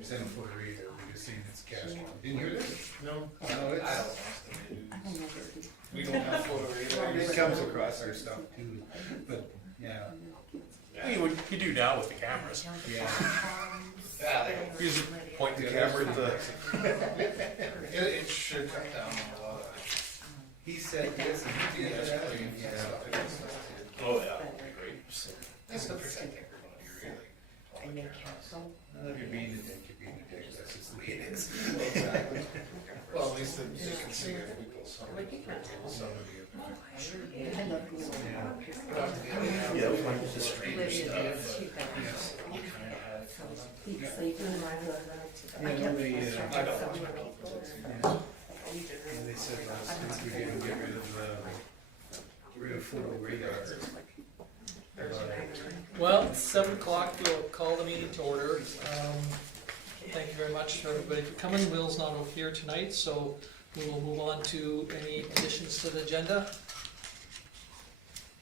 I sent him for a reader, we just seen it's cash. Didn't hear this? No, No, I it's, we don't have photo reader. it comes across our stuff too, but, yeah, You do now with the cameras. yeah. Yeah, You just point the camera at the. it should cut down on a lot of. He said this and he did that, and yeah. Oh, yeah, great. That's to protect everybody, really. And then cancel. If you're being a dick, you're being a dick, that's just the way it is. Well, at least you can see if we pull somebody. Somebody. I love going Yeah, we might just stream Olivia stuff. does, she's got You kind of have. deep sleep in my room. Yeah, I kept they, I don't so watch many my people. And they said last week we're gonna get rid of photo radar. Well, it's 7 o'clock, we'll call the meeting to order. Thank you very much for everybody for coming. Will's not here tonight, so we will move on to any additions to the agenda.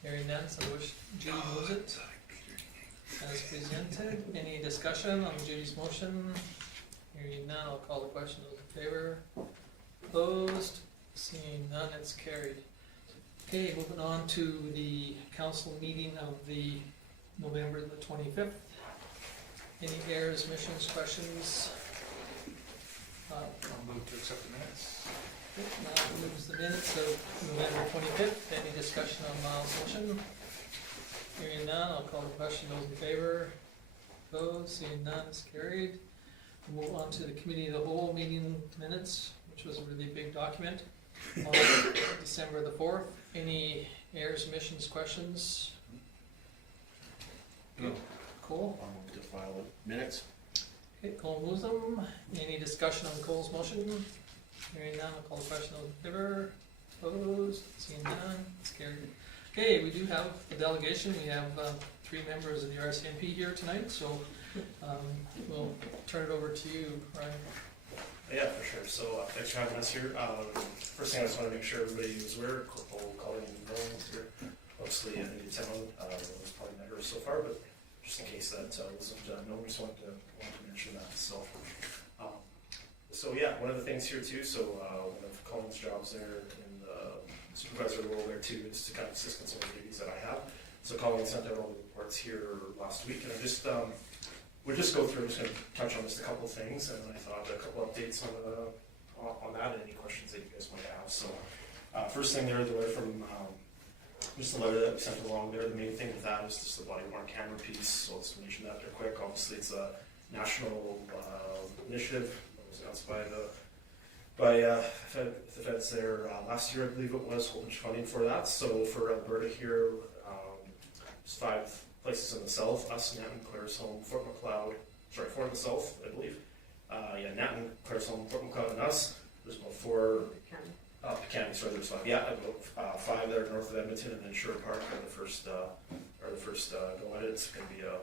Hearing none, so wish Judy moves it as presented. Any discussion on Judy's motion? Hearing none, I'll call the question. Those in favor? Opposed? Seeing none, it's carried. Okay, moving on to the council meeting of the November the 25th. Any errors, omissions, questions? I'll move to accept the minutes. Now moves the minutes of November 25th. Any discussion on Miles' motion? Hearing none, I'll call the question. Those in favor? Opposed? Seeing none, it's carried. We'll move on to the committee of the whole meeting minutes, which was a really big document, on December the 4th. Any errors, omissions, questions? No. Cool. I'll move to file the minutes. Okay, Cole moves them. Any discussion on Cole's motion? Hearing none, I'll call the question. Those in favor? Opposed? Seeing none, it's carried. Okay, we do have the delegation. We have 3 members of the RCMP here tonight, so we'll turn it over to you, Ryan. Yeah, for sure. So thanks for having us here. First thing I just want to make sure everybody is aware, Corporal Colleen Nolan here. Obviously, I think it's town. It's probably met her so far, but just in case that wasn't known, just wanted to mention that. So yeah, one of the things here too. So one of Colleen's jobs there in the supervisor role there too is to kind of assist in some of the duties that I have. So Colleen sent out all the reports here last week, and I just we'll just go through. I'm just going to touch on just a couple of things, and I thought a couple updates on that, and any questions that you guys might have. So, first thing there, the letter from just the letter that we sent along there. The main thing with that is just the body worn camera piece. So let's mention that there quick. Obviously, it's a national initiative that was announced by the feds there last year, I believe it was. A whole bunch of funding for that. So for Alberta here, there's 5 places in the south, us, Nanton, Claresholm, Fort McLeod, Fort in the south, I believe. Nanton, Claresholm, Fort McLeod, and us. There's about 4, Picani, sorry, there's 5. Yeah, about 5 there north of Edmonton, and then Sherwood Park are the first go at it. It's going to be a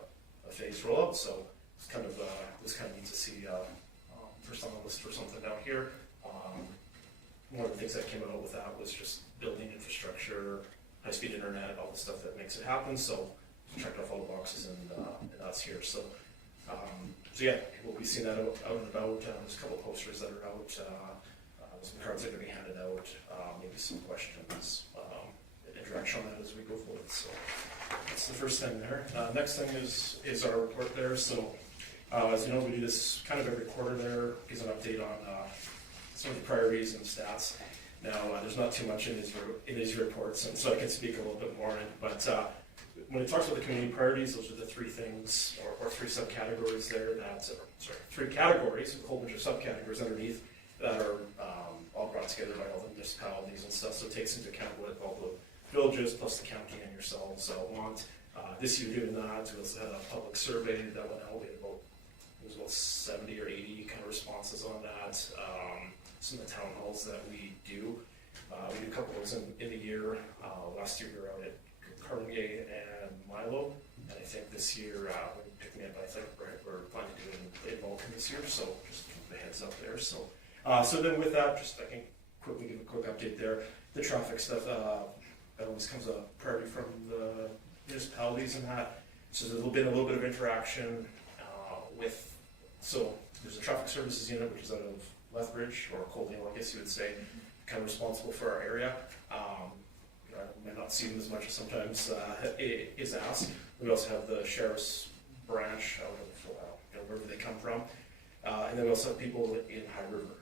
phased rollout, so it's kind of, this kind of needs to see first on the list for something down here. One of the things that came out with that was just building infrastructure, high-speed internet, all the stuff that makes it happen. So checked off all the boxes, and that's here. So yeah, we'll be seeing that out and about. There's a couple of posters that are out. Some cards that are going to be handed out. Maybe some questions, interaction on that as we go forward. So that's the first thing there. Next thing is our report there. So as you know, we do this kind of every quarter there. Gives an update on some of the priorities and stats. Now, there's not too much in these reports, and so I can speak a little bit more in, but when it talks about the community priorities, those are the 3 things, or 3 subcategories there that, 3 categories, a whole bunch of subcategories underneath that are all brought together by all the municipalities and stuff, so it takes into account what all the villages plus the county and yourselves want. This year doing that, we also had a public survey that went out. We had about 70 or 80 kind of responses on that. Some of the town halls that we do a couple of those in the year. Last year we were out at Carnegie and Milo, and I think this year we're picking up. I think we're planning to do it in Vulcan this year, so just keep the heads up there. So then with that, just I can quickly give a quick update there. The traffic stuff that always comes a priority from the municipalities and that. So there's been a little bit of interaction with So there's a traffic services unit, which is out of Lethbridge, or Coldale, I guess you would say, kind of responsible for our area. I might not see them as much as sometimes it is asked. We also have the sheriff's branch out of wherever they come from. And then we also have people in High River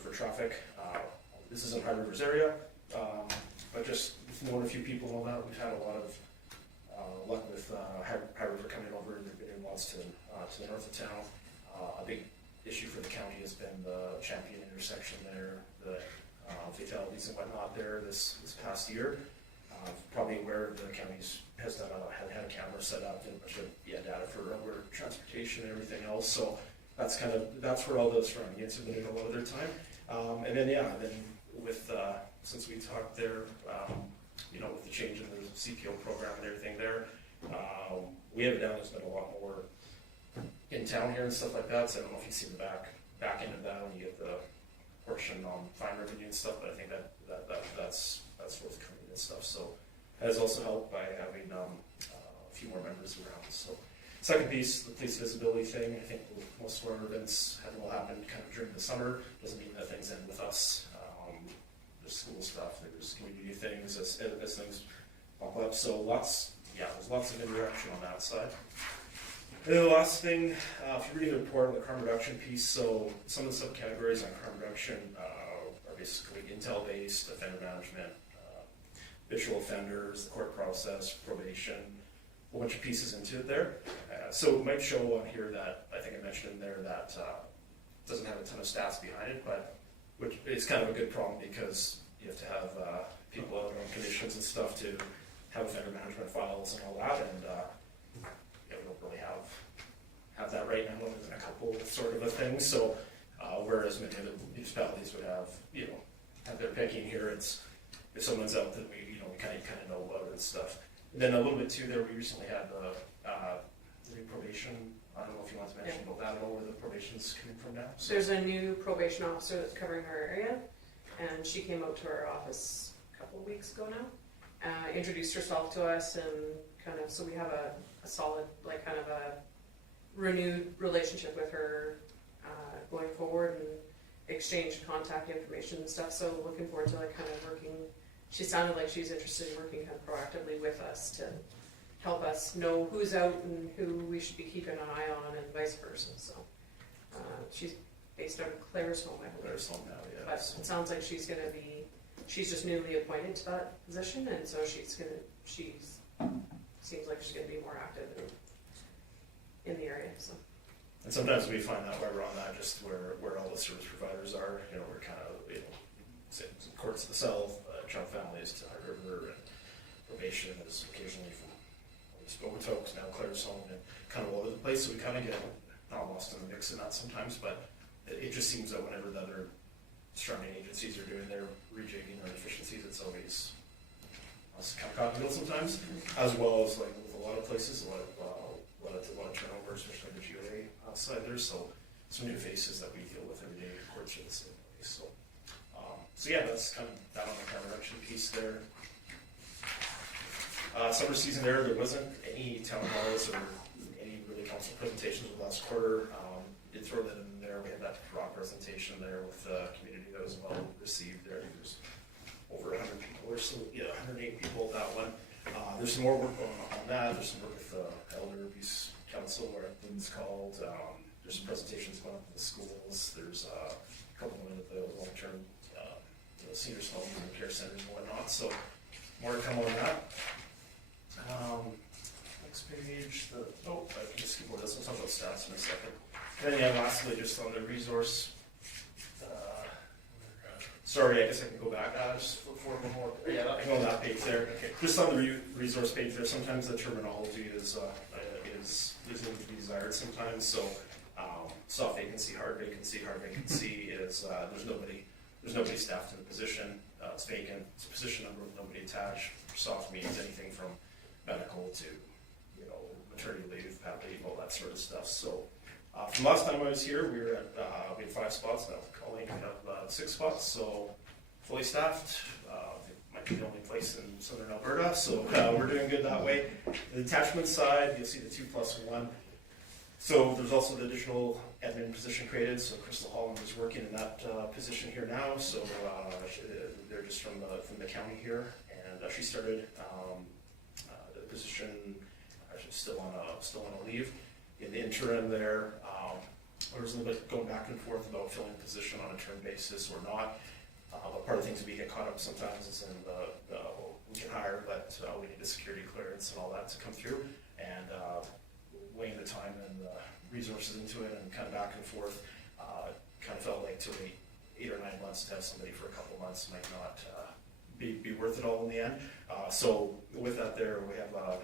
for traffic. This is in High River's area, but just knowing a few people on that, we've had a lot of luck with High River coming over. They've been in lots to the north of town. A big issue for the county has been the Champion intersection there, the fatalities and whatnot there this past year. Probably aware the county has had a camera set up and a bunch of data for roadward transportation and everything else. So that's where all those surrounding units have been doing a lot of their time. And then with since we talked there, with the change in the CPO program and everything there, we have it down. There's been a lot more in town here and stuff like that. So I don't know if you see the back end of that when you get the portion on fine revenue and stuff. But I think that's forthcoming and stuff. So that has also helped by having a few more members around. So second piece, the police visibility thing. I think most of our events will happen kind of during the summer. Doesn't mean that things end with us. There's school stuff, there's community things as things pop up. So there's lots of interaction on that side. And then the last thing, if you're reading the report on the crime reduction piece, so some of the subcategories on crime reduction are basically intel-based, offender management, habitual offenders, the court process, probation, a whole bunch of pieces into it there. So it might show on here that, I think I mentioned in there, that doesn't have a ton of stats behind it, but which is kind of a good problem because you have to have people out on conditions and stuff to have offender management files and all that, and we don't really have that right now, other than a couple sort of a things. So whereas many other municipalities would have their picking here, it's if someone's out that we kind of know about it and stuff. And then a little bit too there, we recently had the new probation. I don't know if you want to mention about that at all, where the probation's coming from now. So. There's a new probation officer that's covering our area, and she came out to our office a couple of weeks ago now, introduced herself to us, and so we have a solid, kind of a renewed relationship with her going forward, and exchange contact information and stuff. So looking forward to kind of working. She sounded like she's interested in working kind of proactively with us to help us know who's out and who we should be keeping an eye on, and vice versa. So she's based out of Claresholm, I believe. Claresholm now, yeah. But it sounds like she's just newly appointed to that position, and so seems like she's gonna be more active in the area. So. And sometimes we find that while we're on that, just where all the service providers are, we're kind of, say, courts to the south, child families to High River, and probation is occasionally from Okotoks, now Claresholm, and kind of all over the place. So we kind of get not lost in the mix in that sometimes, but it just seems that whenever the other surrounding agencies are doing their rejigging or efficiencies, it's always us kind of caught in the middle sometimes, as well as with a lot of places, a lot of turnover, especially the GOA side there. So some new faces that we deal with every day, of course, are the same place. So that's kind of that on the crime reduction piece there. Summer season there wasn't any town halls or any really council presentations with last quarter. We did throw that in there. We had that rock presentation there with the community that was well received there. There's over 100 people or so, 108 people at that one. There's some more work on that. There's some work with the Elder Abuse Council, where it's called. There's some presentations going up in the schools. There's a couple of the long-term seniors homes and care centers and whatnot. So more to come on that. Next page. I can just skip over this. I'll talk about stats in a second. And then lastly, just on the resource. Sorry, I guess I can go back. Just flip forward one more. Yeah, I can go on that page there. Okay. Just on the resource page there, sometimes the terminology is need to be desired sometimes. So soft vacancy, hard vacancy. Hard vacancy is there's nobody staffed in the position. It's vacant. It's a position number with nobody attached. Soft means anything from medical to maternity leave, pat leave, all that sort of stuff. So from last time I was here, we had 5 spots. Now Colleen, we have 6 spots. So fully staffed. Might be the only place in southern Alberta. So we're doing good that way. The attachment side, you'll see the 2+1. So there's also the additional admin position created, so Crystal Holland is working in that position here now, so they're just from the county here, and she started the position, still on a leave. In the interim there, there was a little bit going back and forth about filling the position on a term basis or not. But part of the things we get caught up sometimes is in we can hire, but we need the security clearance and all that to come through, and weighing the time and the resources into it and kind of back and forth, kind of felt like to wait 8 or 9 months to have somebody for a couple months might not be worth it all in the end. So with that there, we have I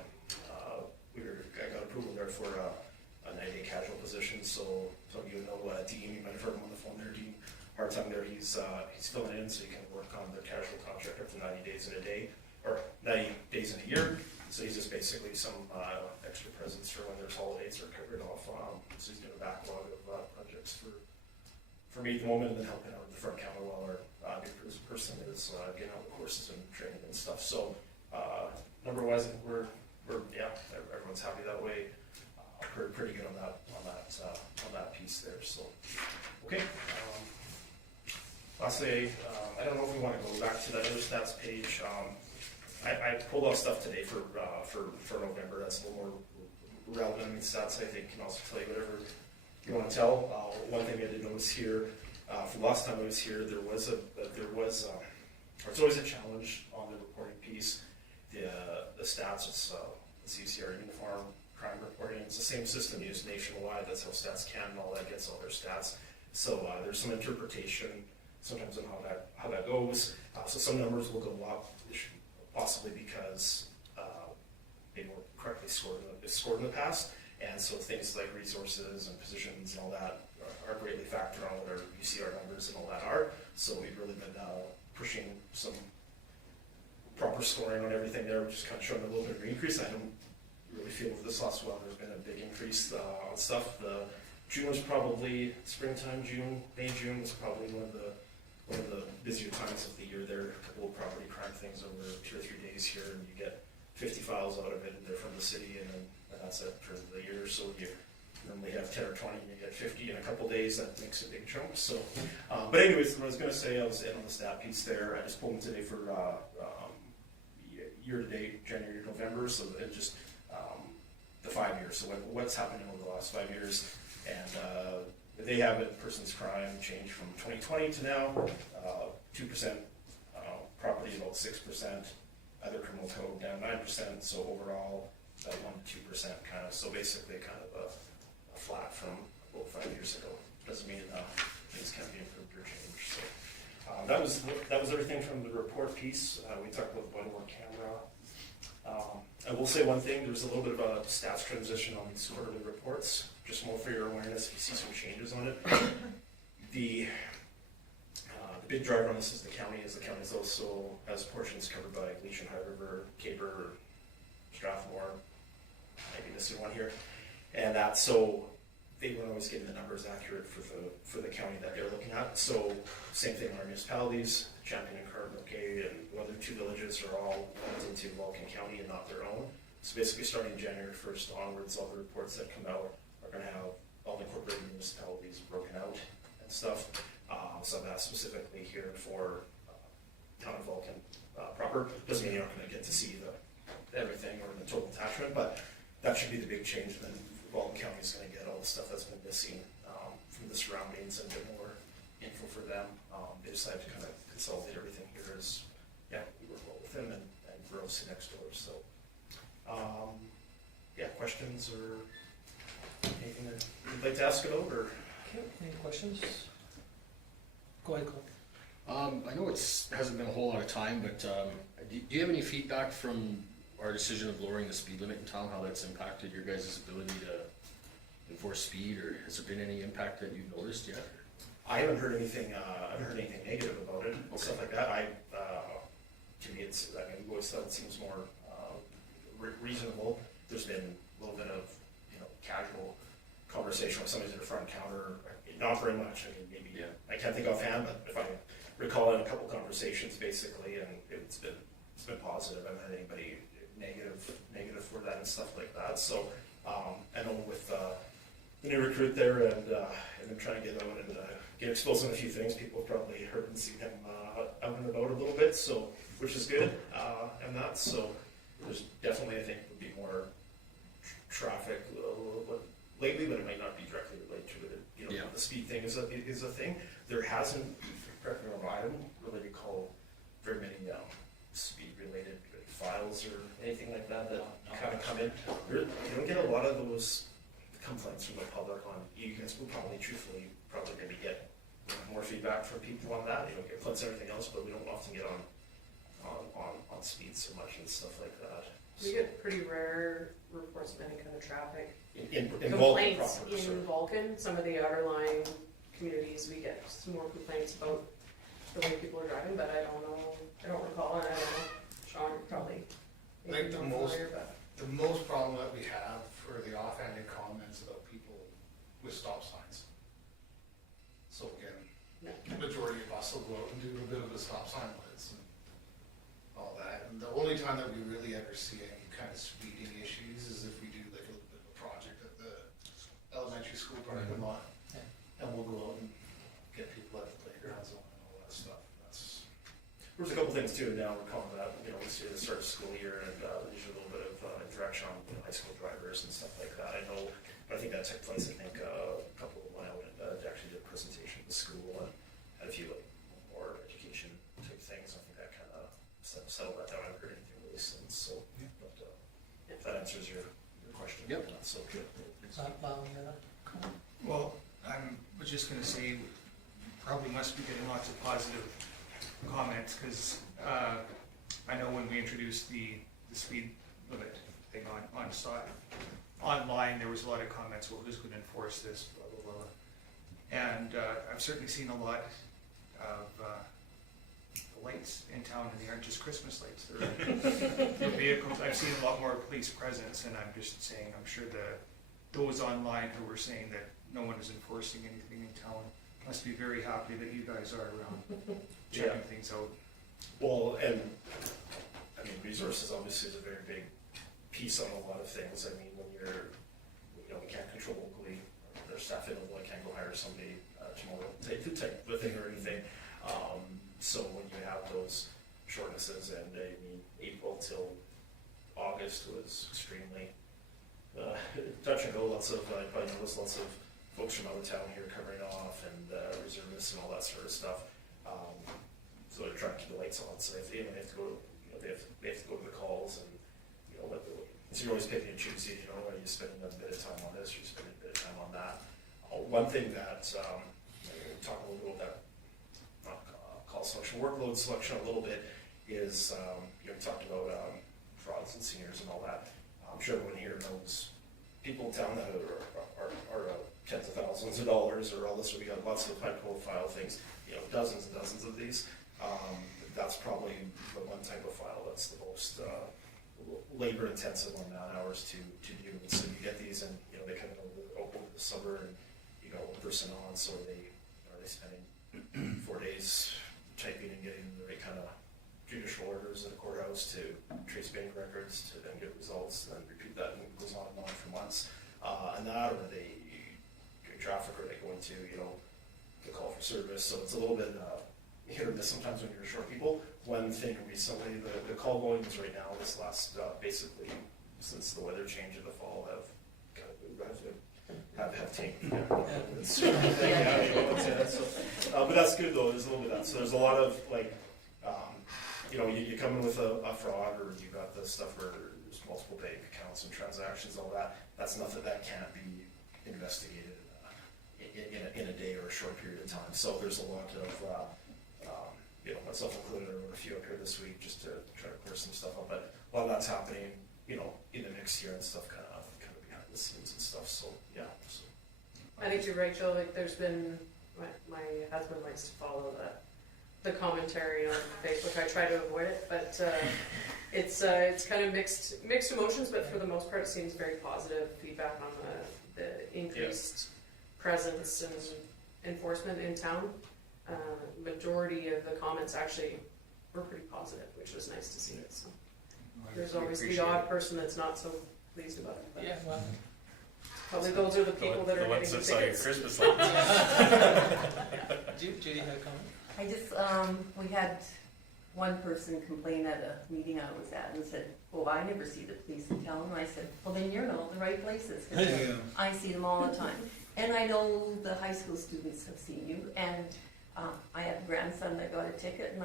got approval there for a 90-day casual position. So some of you know Dean, you might have heard him on the phone there, Dean Hartung there, he's filling in so he can work on the casual contract up to 90 days in a day, or 90 days in a year. So he's just basically some extra presence for when there's holidays are covered off. So he's doing a backlog of projects for me at the moment, and then helping out with the front counter while our new person is getting out the courses and training and stuff. So number-wise, I think we're everyone's happy that way. Pretty good on that piece there. So okay. Lastly, I don't know if we want to go back to that other stats page. I pulled off stuff today for November. That's a little more relevant. I mean, stats I think can also tell you whatever you want to tell. One thing I did notice here from last time I was here, it's always a challenge on the reporting piece. The stats, it's CCR uniform crime reporting. It's the same system used nationwide. That's how Stats Canada and all that gets all their stats. So there's some interpretation sometimes on how that goes. So some numbers will go up, possibly because they weren't correctly scored in the past. And so things like resources and positions and all that are greatly factored on what our UCR numbers and all that are. So we've really been pushing some proper scoring on everything there, which is kind of showing a little bit of an increase. I don't really feel over this last while there's been a big increase on stuff. June was probably springtime. May, June was probably one of the busier times of the year. There are a couple of property crime things over 2 or 3 days here, and you get 50 files out of it, and they're from the city, and that's it for the year. So you normally have 10 or 20, and you get 50 in a couple days. That makes a big chunk. So, but anyways, what I was going to say, I was in on the stat piece there. I just pulled them today for year to date, January to November. So it just the 5 years. So what's happening over the last 5 years, and they have it. Person's crime changed from 2020 to now. 2% property, about 6%. Other criminal code down 9%. So overall, 1 to 2% kind of. So basically, kind of a flat from about 5 years ago. Doesn't mean things can't be improved or changed. So that was everything from the report piece. We talked about one more camera. I will say one thing. There's a little bit of a stats transition on these quarterly reports. Just more for your awareness. If you see some changes on it. The big driver on this is the county. The county also has portions covered by Legion, High River, Caper, Strathmore, maybe this is one here, and that. So they weren't always getting the numbers accurate for the county that they're looking at. So same thing in our municipalities, Champion and Cardinal Cay and the other 2 villages are all linked into Vulcan County and not their own. So basically starting January 1st onwards, all the reports that come out are going to have all the incorporated municipalities broken out and stuff. So that specifically here for town of Vulcan proper. Doesn't mean you're not going to get to see everything or the total attachment, but that should be the big change. And then Vulcan County is going to get all the stuff that's been missing from the surroundings and a bit more info for them. They decided to kind of consolidate everything here as, we work well with them and Rossi next door. So, questions or anything that you'd like to ask about? Or Okay, any questions? Go ahead, Cole. I know it hasn't been a whole lot of time, but do you have any feedback from our decision of lowering the speed limit in town, how that's impacted your guys' ability to enforce speed, or has there been any impact that you've noticed yet? I haven't heard anything. Negative about it. Okay. Stuff like that. To me, we've always thought it seems more reasonable. There's been a little bit of casual conversation with somebody at the front counter. Not very much. I mean, maybe I can't think offhand, but if I recall in a couple conversations, basically, and it's been positive. I haven't had anybody negative for that and stuff like that. So I know with the new recruit there, and then trying to get out and get exposed on a few things. People have probably heard and seen him out and about a little bit, so which is good, and that. So there's definitely, I think, would be more traffic lately, but it might not be directly related to it. You know, Yeah. the speed thing is a thing. There hasn't, correct me if I'm wrong, I don't really recall very many speed-related files or anything like that kind of come in. You don't get a lot of those complaints from the public on. You guys will probably, truthfully, maybe get more feedback from people on that. You don't get complaints and everything else, but we don't often get on speed so much and stuff like that. We get pretty rare reports of any kind of traffic In Vulcan complaints proper, in so. Vulcan. Some of the outerlying communities, we get some more complaints about the way people are driving, but I don't know. I don't recall, and I don't know. Sean, you're probably I think the most- familiar, but The most problem that we have for the offhanded comments about people with stop signs. So again, no. the majority of us will go out and do a bit of the stop sign lights and all that. And the only time that we really ever see any kind of speeding issues is if we do like a little bit of a project at the elementary school parking lot. Yeah. And we'll go out and get people at the playground zone and all that stuff. That's, There's a couple things too now we're calling that, we see the start of school year and there's a little bit of interaction on high school drivers and stuff like that. I know, but I think that took place, a couple went out and actually did a presentation at the school and had a few more education type things. I think that kind of settled that down. I haven't heard anything really since, so, but if that answers your question. Yep. So good. Lyle, you had a comment? Well, I was just gonna say, probably must be getting lots of positive comments, because I know when we introduced the speed limit thing on site, online, there was a lot of comments, well, who's gonna enforce this, blah, blah, blah. And I've certainly seen a lot of the lights in town, and they aren't just Christmas lights, they're vehicles. I've seen a lot more police presence, and I'm just saying, I'm sure those online who were saying that no one is enforcing anything in town must be very happy that you guys are around checking things out. Well, and I mean, resources obviously is a very big piece on a lot of things. I mean, when we can't control locally, there's staff available, I can't go hire somebody tomorrow type of thing or anything. So when you have those shortnesses, and I mean, April till August was extremely touch and go. Lots of, I noticed lots of folks from out of town here covering off, and reservists and all that sort of stuff. So they're trying to keep the lights on. So they have to go. They have to go to the calls, and so you're always picking and choosing. Are you spending a bit of time on this? Are you spending a bit of time on that? One thing that we'll talk a little bit about call selection, workload selection a little bit is we talked about frauds and seniors and all that. I'm sure everyone here knows people in town that are tens of thousands of dollars or all this. So we got lots of high-profile things. Dozens and dozens of these. That's probably the one type of file that's the most labor-intensive on man-hours to do. And so you get these, and they come in over the summer, and you got one person on, so are they spending 4 days typing and getting the right kind of judicial orders in the courthouse to trace bank records to then get results, and then repeat that, and it goes on and on for months. And that, or are they doing traffic, or are they going to the call for service? So it's a little bit hit or miss sometimes when you're short people. One thing recently, the call volumes right now, this last basically since the weather change in the fall have taken. But that's good though. There's a little bit of that. So there's a lot of you come in with a fraud, or you got the stuff where there's multiple bank accounts and transactions, all that. That's nothing that can't be investigated in a day or a short period of time. So there's a lot of myself included, I wrote a few up here this week just to try to clear some stuff up. But a lot of that's happening, in the next year and stuff, kind of behind the scenes and stuff. So yeah. So I think you're right, Joe. Like, there's been my husband likes to follow the commentary on Facebook. I try to avoid it, but it's kind of mixed emotions. But for the most part, it seems very positive feedback on the increased presence and enforcement in town. Majority of the comments actually were pretty positive, which was nice to see. So there's always the odd person that's not so pleased about it. But. Yeah, well, Probably those are the people that are ones getting the that saw your tickets. Christmas lights. Judy had a comment? I just, we had one person complain at a meeting I was at and said, oh, I never see the police in town. And I said, well, then you're not in the right places, 'cause I see them all the time. And I know the high school students have seen you, and I have a grandson that got a ticket,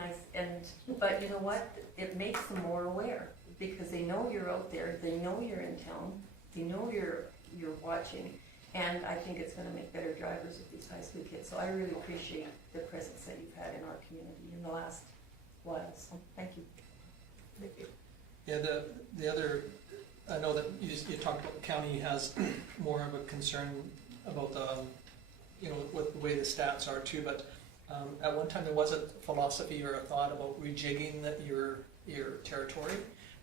but you know what? It makes them more aware, because they know you're out there, they know you're in town, they know you're watching, and I think it's gonna make better drivers with these high school kids. So I really appreciate the presence that you've had in our community in the last while, so thank you. Yeah, the other, I know that you talked about the county has more of a concern about the, you know, with the way the stats are too, but at one time there was a philosophy or a thought about rejigging your territory.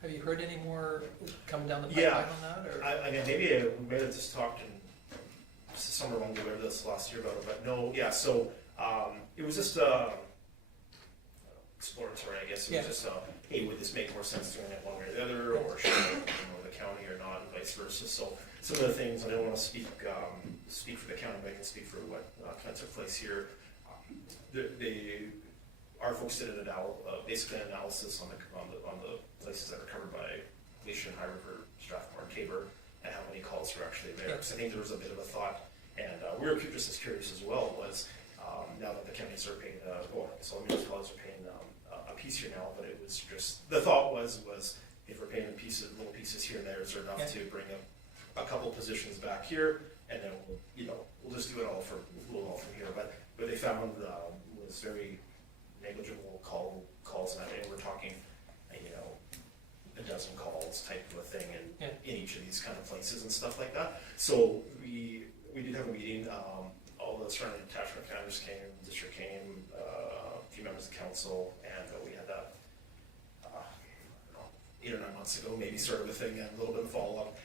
Have you heard any more coming down the pipeline Yeah. on that, or? I mean, maybe we may have just talked in summer when we were this last year about it, but no, yeah, so, it was just, exploratory, I guess. It was just, hey, would this make more sense doing it one way or the other, or should it, the county or not, and vice versa. So some of the things, I don't want to speak for the county, but I can speak for what kind of took place here. Our folks did basically an analysis on the places that are covered by Glacier, High River, Strathmore, and Tabor, and how many calls were actually there. Because I think there was a bit of a thought, and we were just as curious as well, was now that the counties are paying, so municipalities are paying a piece here now, but it was just, the thought was if we're paying little pieces here and there, is there enough to bring a couple positions back here, and then we'll just do it all from here. But they found was very negligible calls, and we're talking, a dozen calls type of a thing in each of these kind of places and stuff like that. So we did have a meeting. All the surrounding attachment counties came, the district came, a few members of the council, and we had that 8 or 9 months ago, maybe sort of a thing, and a little bit of follow up.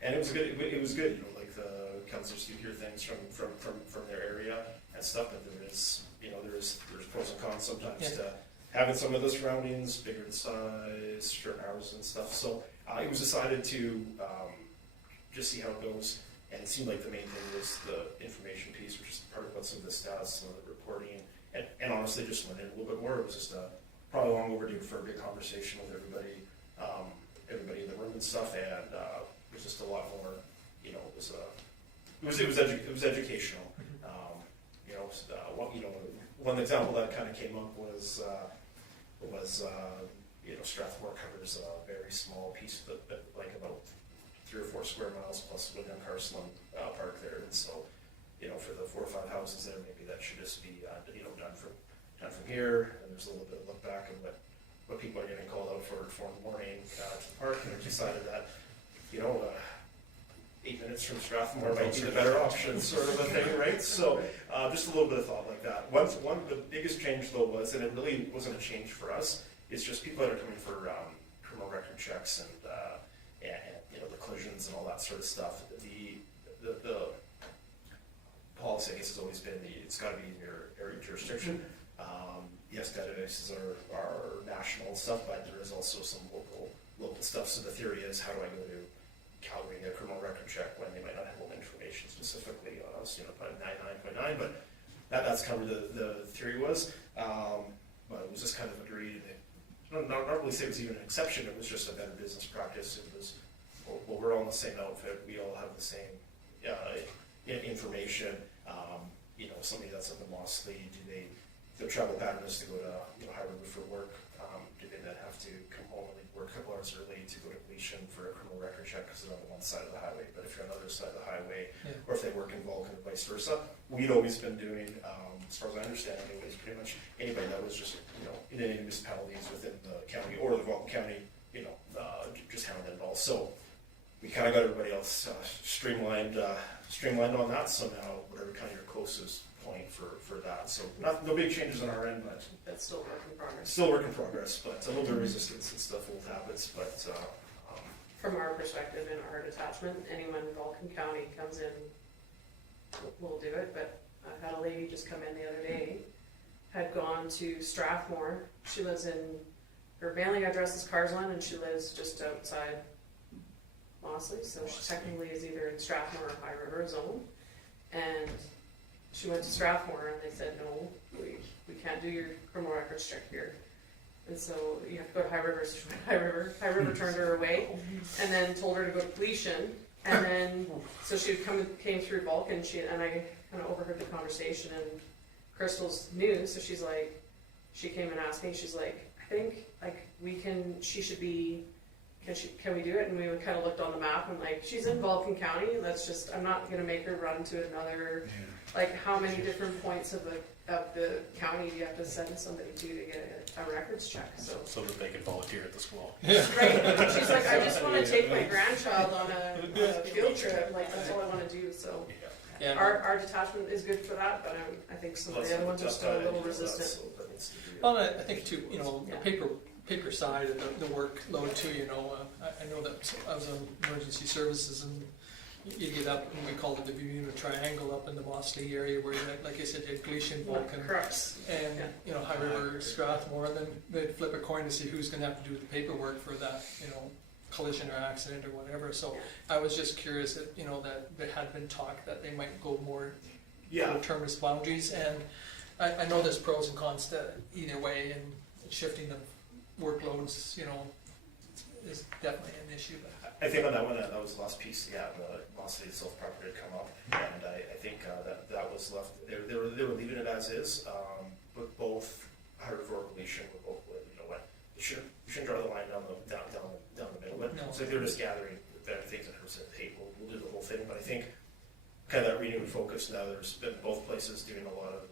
And it was good. It was good. Like the councilors do hear things from their area and stuff, but there's pros and cons sometimes to having some of the surroundings bigger in size, certain hours and stuff. So it was decided to just see how it goes. And it seemed like the main thing was the information piece, which is part of what some of the stats, some of the reporting, and honestly just went in a little bit more. It was just probably long overdue for a good conversation with everybody in the room and stuff, and it was just a lot more. It was educational. One example that kind of came up was Strathmore covers a very small piece of like about 3 or 4 square miles plus William Carson Park there, and so for the 4 or 5 houses there, maybe that should just be done from here. And there's a little bit of look back of what people are getting called out for in the morning to the park, and we decided that 8 minutes from Strathmore might be the better option, sort of a thing, right? So just a little bit of thought like that. One of the biggest change though was, and it really wasn't a change for us, it's just people that are coming for criminal record checks and the collisions and all that sort of stuff. The policy, I guess, has always been it's got to be in your area jurisdiction. Yes, databases are national stuff, but there is also some local stuff. So the theory is, how do I go to Calgary and get a criminal record check when they might not have all the information specifically on us, by 99.9, but that's kind of the theory was. But it was just kind of agreed. Not really say it was even an exception. It was just a better business practice. It was, well, we're all in the same outfit. We all have the same information. Somebody that's up in Mosslee, their travel pattern is to go to High River for work. Do they then have to come home and work a couple hours early to go to Gleason for a criminal record check because they're on the one side of the highway? But if you're on the other side of the highway, or if they work in Vulcan or vice versa, we'd always been doing, as far as I understand, it was pretty much anybody that was just in any municipalities within the county or the Vulcan County, just handling it all. So we kind of got everybody else streamlined on that. So now whatever kind of your closest point for that. So no big changes on our end, but That's still work in progress. still work in progress. But a little bit of resistance and stuff, old habits. But From our perspective in our detachment, anyone in Vulcan County comes in, we'll do it. But I had a lady just come in the other day, had gone to Strathmore. She lives in, her mailing address is Carsland, and she lives just outside Mosley, so she technically is either in Strathmore or High River zone. And she went to Strathmore and they said, no, we can't do your criminal records check here. And so you have to go to High River, so she went to High River. High River turned her away and then told her to go to Felician. And then, so she came through Vulcan, and I kind of overheard the conversation, and Crystal's new, so she's like, she came and asked me, she's like, I think, like, she should be, can we do it? And we kind of looked on the map and like, she's in Vulcan County, that's just, I'm not gonna make her run to another, like, how many different points of the county do you have to send somebody to get a records check, so. So that they can volunteer at the school. Right, she's like, I just wanna take my grandchild on a field trip, like, that's all I wanna do, so. Yeah, Our detachment is good for that, but I think some of the other ones are still a little resistant. well, I think too, you know, the Yeah. paper side and the workload too, you know, I know that I was on emergency services and you get up, and we call it the Bermuda Triangle up in the Mosley area where, like I said, you had Gleason, Vulcan, Correct. and, Yeah. you know, High River, Strathmore, and then they'd flip a coin to see who's gonna have to do the paperwork for that, you know, collision or accident or whatever, so I was just curious that, you know, that there had been talk that they might go more termist boundaries, and I know there's pros and cons to either way, and shifting the workloads, you know, is definitely an issue, but. I think on that one, that was the last piece, yeah, the Mosley itself property had come up, and I think that was left, they were leaving it as is, but both High River and Felician were both, you know what, you shouldn't draw the line down the middle of it. No. So they were just gathering better things, and her said, hey, we'll do the whole thing, but I think kind of that renewed focus now, there's been both places doing a lot of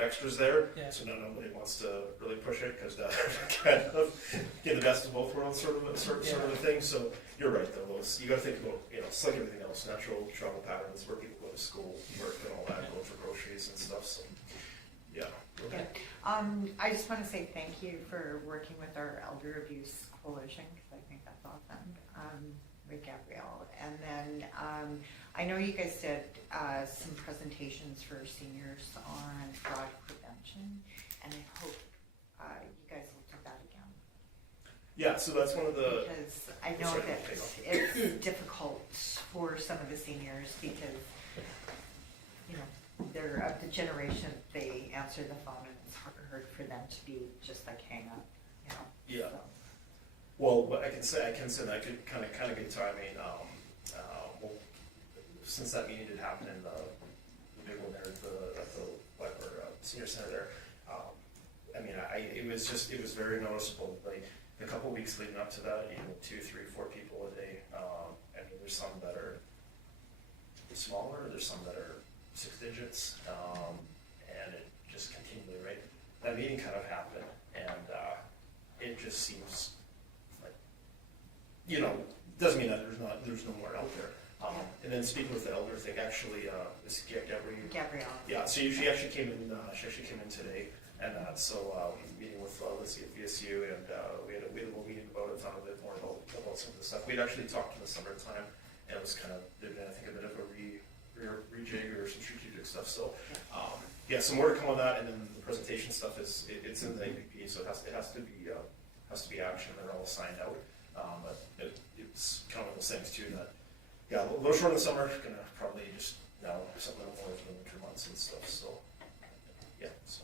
extras there, Yeah. so now nobody wants to really push it, because that kind of get the best of both worlds sort of a thing, so you're right though, you gotta think about, you know, it's like everything else, natural travel patterns, where people go to school, work and all that, going for groceries and stuff, so, yeah. Okay. I just want to say thank you for working with our Elder Abuse Coalition, because I think that's awesome, with Gabrielle. And then I know you guys did some presentations for seniors on fraud prevention, and I hope you guys will do that again. Yeah, so that's one of the, Because I know Sorry, that take off. it's difficult for some of the seniors because, you know, they're of the generation, they answer the phone and it's hard for them to be just like hang up, you know? Yeah. So, well, what I can say that could kind of good timing, well, since that meeting did happen in the big one there at the senior center there, I mean, it was very noticeable, like, the couple weeks leading up to that, you know, 2, 3, 4 people a day, I mean, there's some that are smaller, there's some that are 6 digits, and it just continually, right? That meeting kind of happened, and it just seems like, you know, doesn't mean that there's no more out there. And then speaking with the elder thing, actually, this Gabrielle. yeah, so she actually came in. She actually came in today, and meeting with Lizzie at VSU, and we had a little meeting about it, found a bit more about some of the stuff. We'd actually talked in the summertime, and it was kind of there'd been, I think, a bit of a rejig or some strategic stuff. So yeah, some more to come on that, and then the presentation stuff it's in the APP, so it has to be action. They're all signed out, but it's kind of one of those things too that yeah, a little short in the summer, gonna probably just now something more for the winter months and stuff. So yeah, so.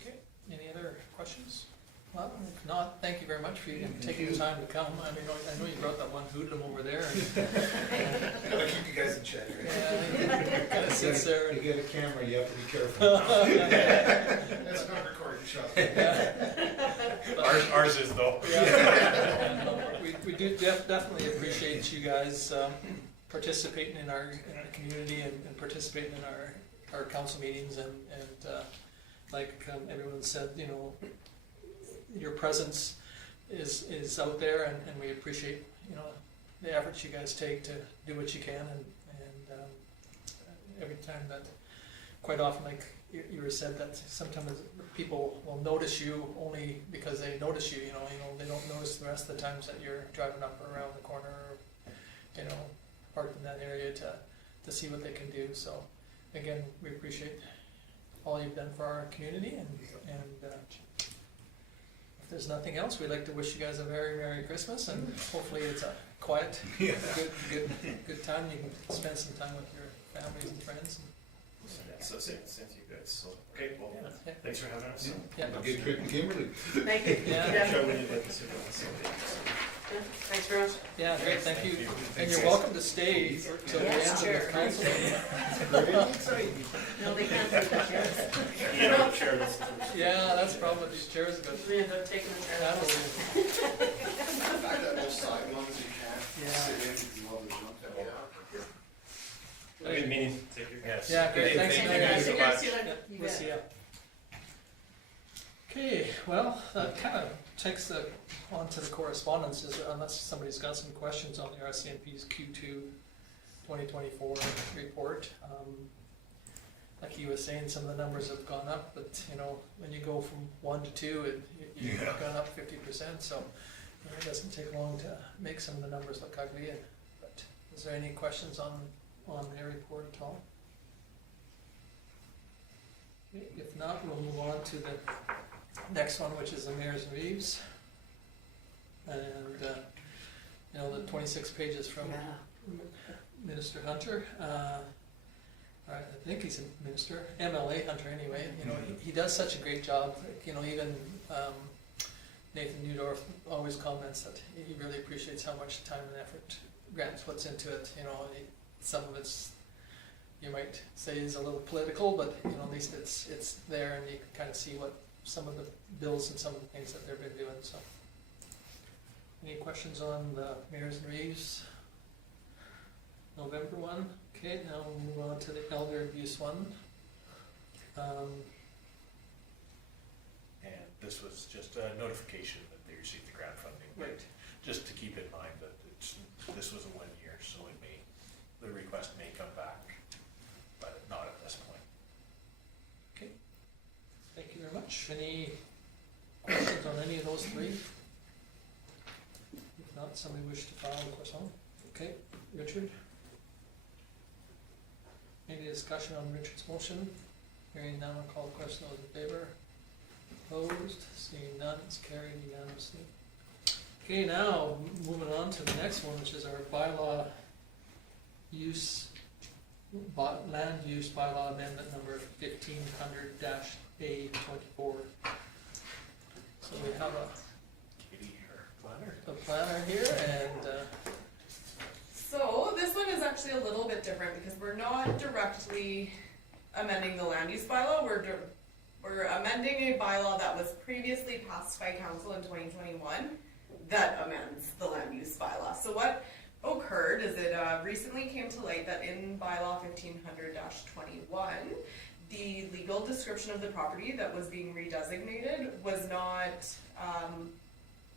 Okay, any other questions? Well, if not, thank you very much for you taking the time to come. I mean, I know you brought that one hoodlum over there. Gotta keep you guys in check, right? Yeah, kind of sits there. You get a camera, you have to be careful. That's not recording shot. Ours is though. Yeah. We do definitely appreciate you guys participating in our community and participating in our council meetings and like everyone said, you know, your presence is out there and we appreciate, you know, the efforts you guys take to do what you can and every time that, quite often, like you were said, that sometimes people will notice you only because they notice you, you know, they don't notice the rest of the times that you're driving up or around the corner or, you know, parked in that area to see what they can do. So again, we appreciate all you've done for our community and if there's nothing else, we'd like to wish you guys a very Merry Christmas and hopefully it's a quiet, Yeah. good time, you can spend some time with your families and friends. So same to you guys, so, okay, well, Yeah, thanks for having us. yeah, A good trip to Kimberley. Thank you. Yeah. Yeah. Sure, we need like this every once in a while, so. Thanks very much. yeah, great, thank you. And Thanks, you're guys. welcome to stay till the end Yes, of sure. the council meeting. No, they can't take the chairs. You know, share this. Yeah, that's the problem with these chairs, but We end up taking the chair. that'll, Back that those side ones you can't Yeah. sit in, you love the junk that we have. Good meeting, take care. Yes. yeah, great, thanks. Thank Mary. you Take so care, much. see you later. Yeah, we'll see ya. Okay, well, that kind of takes the, on to the correspondences, unless somebody's got some questions on the RCMP's Q2 2024 report. Like he was saying, some of the numbers have gone up, but you know, when you go from 1 to 2, you've Yeah. gone up 50%, so it doesn't take long to make some of the numbers look ugly. But is there any questions on their report at all? If not, we'll move on to the next one, which is the Mayors and Reeves. And, you know, the 26 pages from Minister Hunter. I think he's a minister, MLA Hunter anyway. You know, he does such a great job. You know, even Nathan Newdorf always comments that he really appreciates how much time and effort Grant puts into it. You know, some of it's, you might say, is a little political, but you know, at least it's there, and you can kind of see what some of the bills and some of the things that they've been doing. So, any questions on the Mayors and Reeves November one? Okay, now we'll move on to the elder abuse one. And this was just a notification that they received the grant funding. Right. Just to keep in mind that this was a 1 year, so the request may come back, but not at this point. Thank you very much. Any questions on any of those three? If not, somebody wish to file a question? Okay, Richard? Any discussion on Richard's motion? Hearing none, I'll call the question. Those in favor? Opposed? Seeing none, it's carried unanimously. Okay, now moving on to the next one, which is our bylaw use, land use bylaw amendment number 1500-A24. So we have Katie, our planner? a planner here, and So this one is actually a little bit different because we're not directly amending the land use bylaw. We're amending a bylaw that was previously passed by council in 2021 that amends the land use bylaw. So what occurred is it recently came to light that in bylaw 1500-21, the legal description of the property that was being redesignated was not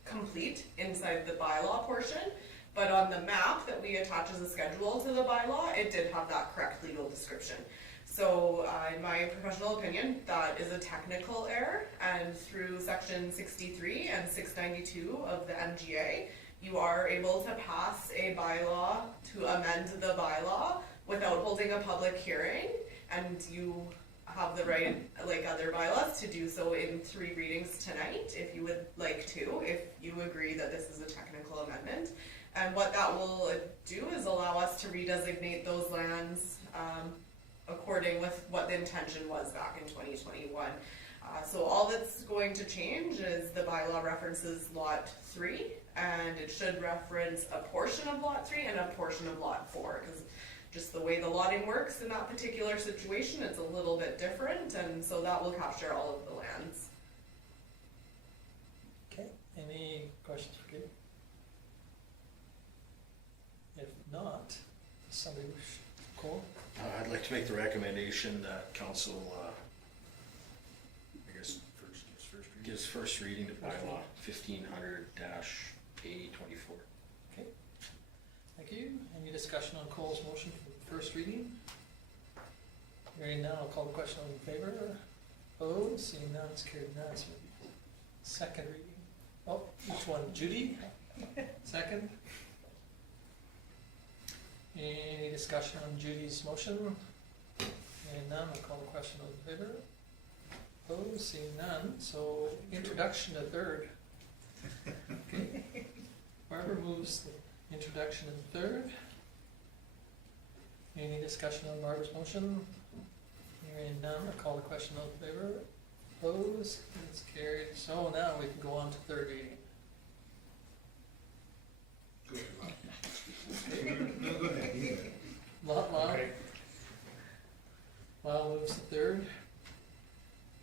complete inside the bylaw portion. But on the map that we attach as a schedule to the bylaw, it did have that correct legal description. So in my professional opinion, that is a technical error, and through section 63 and 692 of the MGA, you are able to pass a bylaw to amend the bylaw without holding a public hearing, and you have the right, like other bylaws, to do so in 3 readings tonight, if you would like to, if you agree that this is a technical amendment. And what that will do is allow us to redesignate those lands according with what the intention was back in 2021. So all that's going to change is the bylaw references lot 3, and it should reference a portion of lot 3 and a portion of lot 4, because just the way the lotting works in that particular situation, it's a little bit different, and so that will capture all of the lands. okay, any questions for Katie? If not, somebody wish, Cole? I'd like to make the recommendation that council, I guess, gives first reading to bylaw 1500-A24. Thank you. Any discussion on Cole's motion for the first reading? Hearing none, I'll call the question. All in favor? Opposed? Seeing none, it's carried unanimously. Second reading. Oh, which one? Judy? Second? Any discussion on Judy's motion? Hearing none, I'll call the question. All in favor? Opposed? Seeing none. So, introduction to third. Okay. Barbara moves the introduction and third. Any discussion on Barbara's motion? Hearing none, I'll call the question, all in favor? Opposed? It's carried. So now we can go on to third reading. No, go ahead, you can. Lyle Okay. moves to third.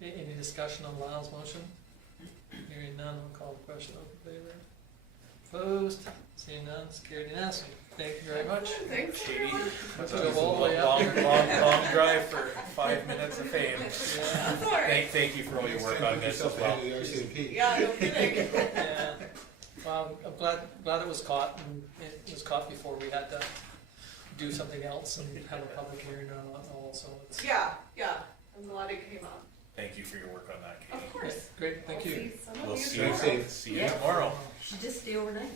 Any discussion on Lyle's motion? Hearing none, I'll call the question, all in favor? Opposed? Seeing none, it's carried unanimously. Thank you very much. Thanks. Katie, that's Drove a all the way up long, here. long drive for 5 minutes of fame. Yeah, That's all right. Thank you for all your work on this as well. Yeah, no kidding. yeah. Well, I'm glad it was caught, and it was caught before we had to do something else and have a public hearing on it also. It's Yeah, I'm glad it came up. Thank you for your work on that, Katie. Of course. great, thank I'll you. see some of We'll you see tomorrow. you, see you Yeah. tomorrow. Should just stay overnight.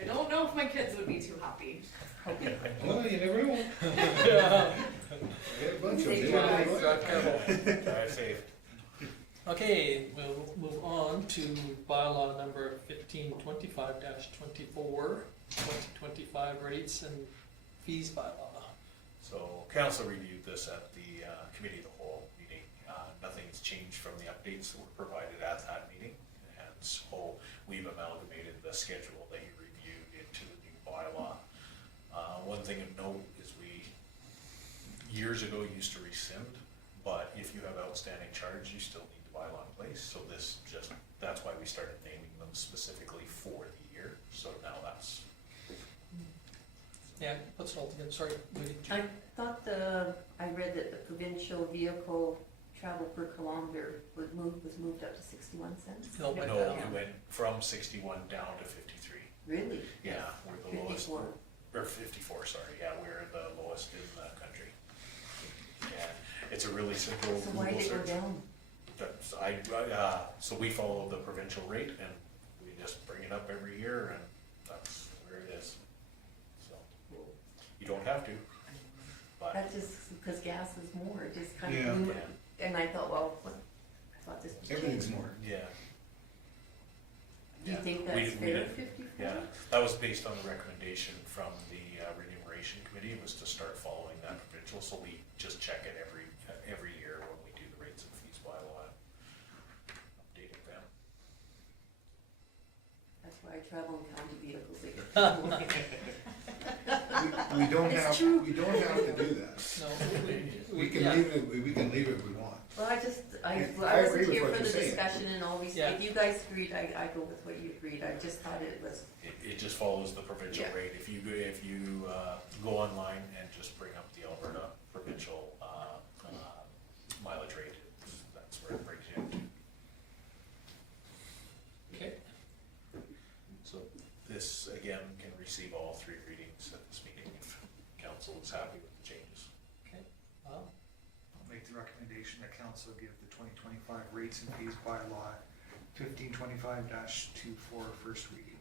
I don't know if my kids would be too happy. Well, you never know. Yeah. I got a bunch of Safe them. drive. Drive careful. Drive safe. Okay, we'll move on to bylaw number 1525-24, 2025 rates and fees bylaw. So council reviewed this at the committee of the whole meeting. Nothing's changed from the updates that were provided at that meeting. And so we've amalgamated the schedule that you reviewed into the new bylaw. One thing of note is we, years ago, used to rescind, but if you have outstanding charge, you still need the bylaw in place. So this just, that's why we started naming them specifically for the year. So now that's, Yeah, puts it all together, sorry, Moody. I thought I read that the provincial vehicle travel per kilometer was moved up to 61 cents. No, but, no, it went from 61 down to 53. Really? Yeah, we're the lowest. 54. Or 54, sorry, yeah, we're the lowest in the country. Yeah, it's a really simple So why Google did it go search. down? So we follow the provincial rate and we just bring it up every year and that's where it is. So, you don't have to, but, That just, because gas is more, it just kind Yeah. of blew yeah, it. And I thought, well, what, I thought this was Everything's changed. more. yeah. Do you Yeah. think We- that's we fair, did- 54? Yeah, that was based on the recommendation from the remuneration committee, was to start following that provincial, so we just check it every year when we do the rates and fees bylaw. Updating them. That's why I travel in county vehicles. They get We don't It's have, true. we don't have to do that. No, We can yeah. leave it, we can leave it if we want. Well, I I wasn't agree with here what for you're the saying. discussion and always, Yeah. if you guys agreed, I go with what you agreed. I just thought it was, It just follows the provincial Yeah. rate. If you go online and just bring up the Alberta provincial mileage rate, that's where it brings you into. Okay, So this, again, can receive all 3 readings at this meeting if council is happy with the changes. well, I'll make the recommendation that council give the 2025 rates and fees bylaw 1525-24 first reading.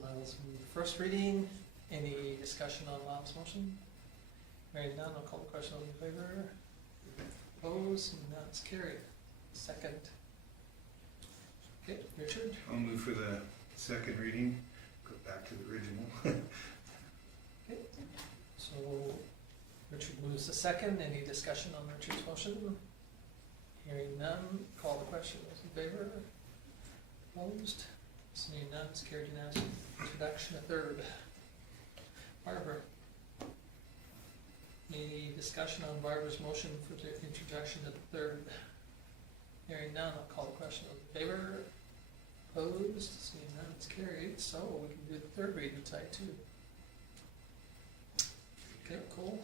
Lyle's move the first reading. Any discussion on Lyle's motion? Hearing none, I'll call the question, all in favor? Opposed, and that's carried. Second. Okay, Richard? I'll move for the second reading, go back to the original. So Richard moves the second. Any discussion on Richard's motion? Hearing none, call the question. Those in favor? Opposed? Seeing none, it's carried unanimously. Introduction, a third. Barbara? Any discussion on Barbara's motion for the introduction of the third? Hearing none, I'll call the question. Those in favor? Opposed? Seeing none, it's carried. So we can do the third reading tonight too. Okay, Cole?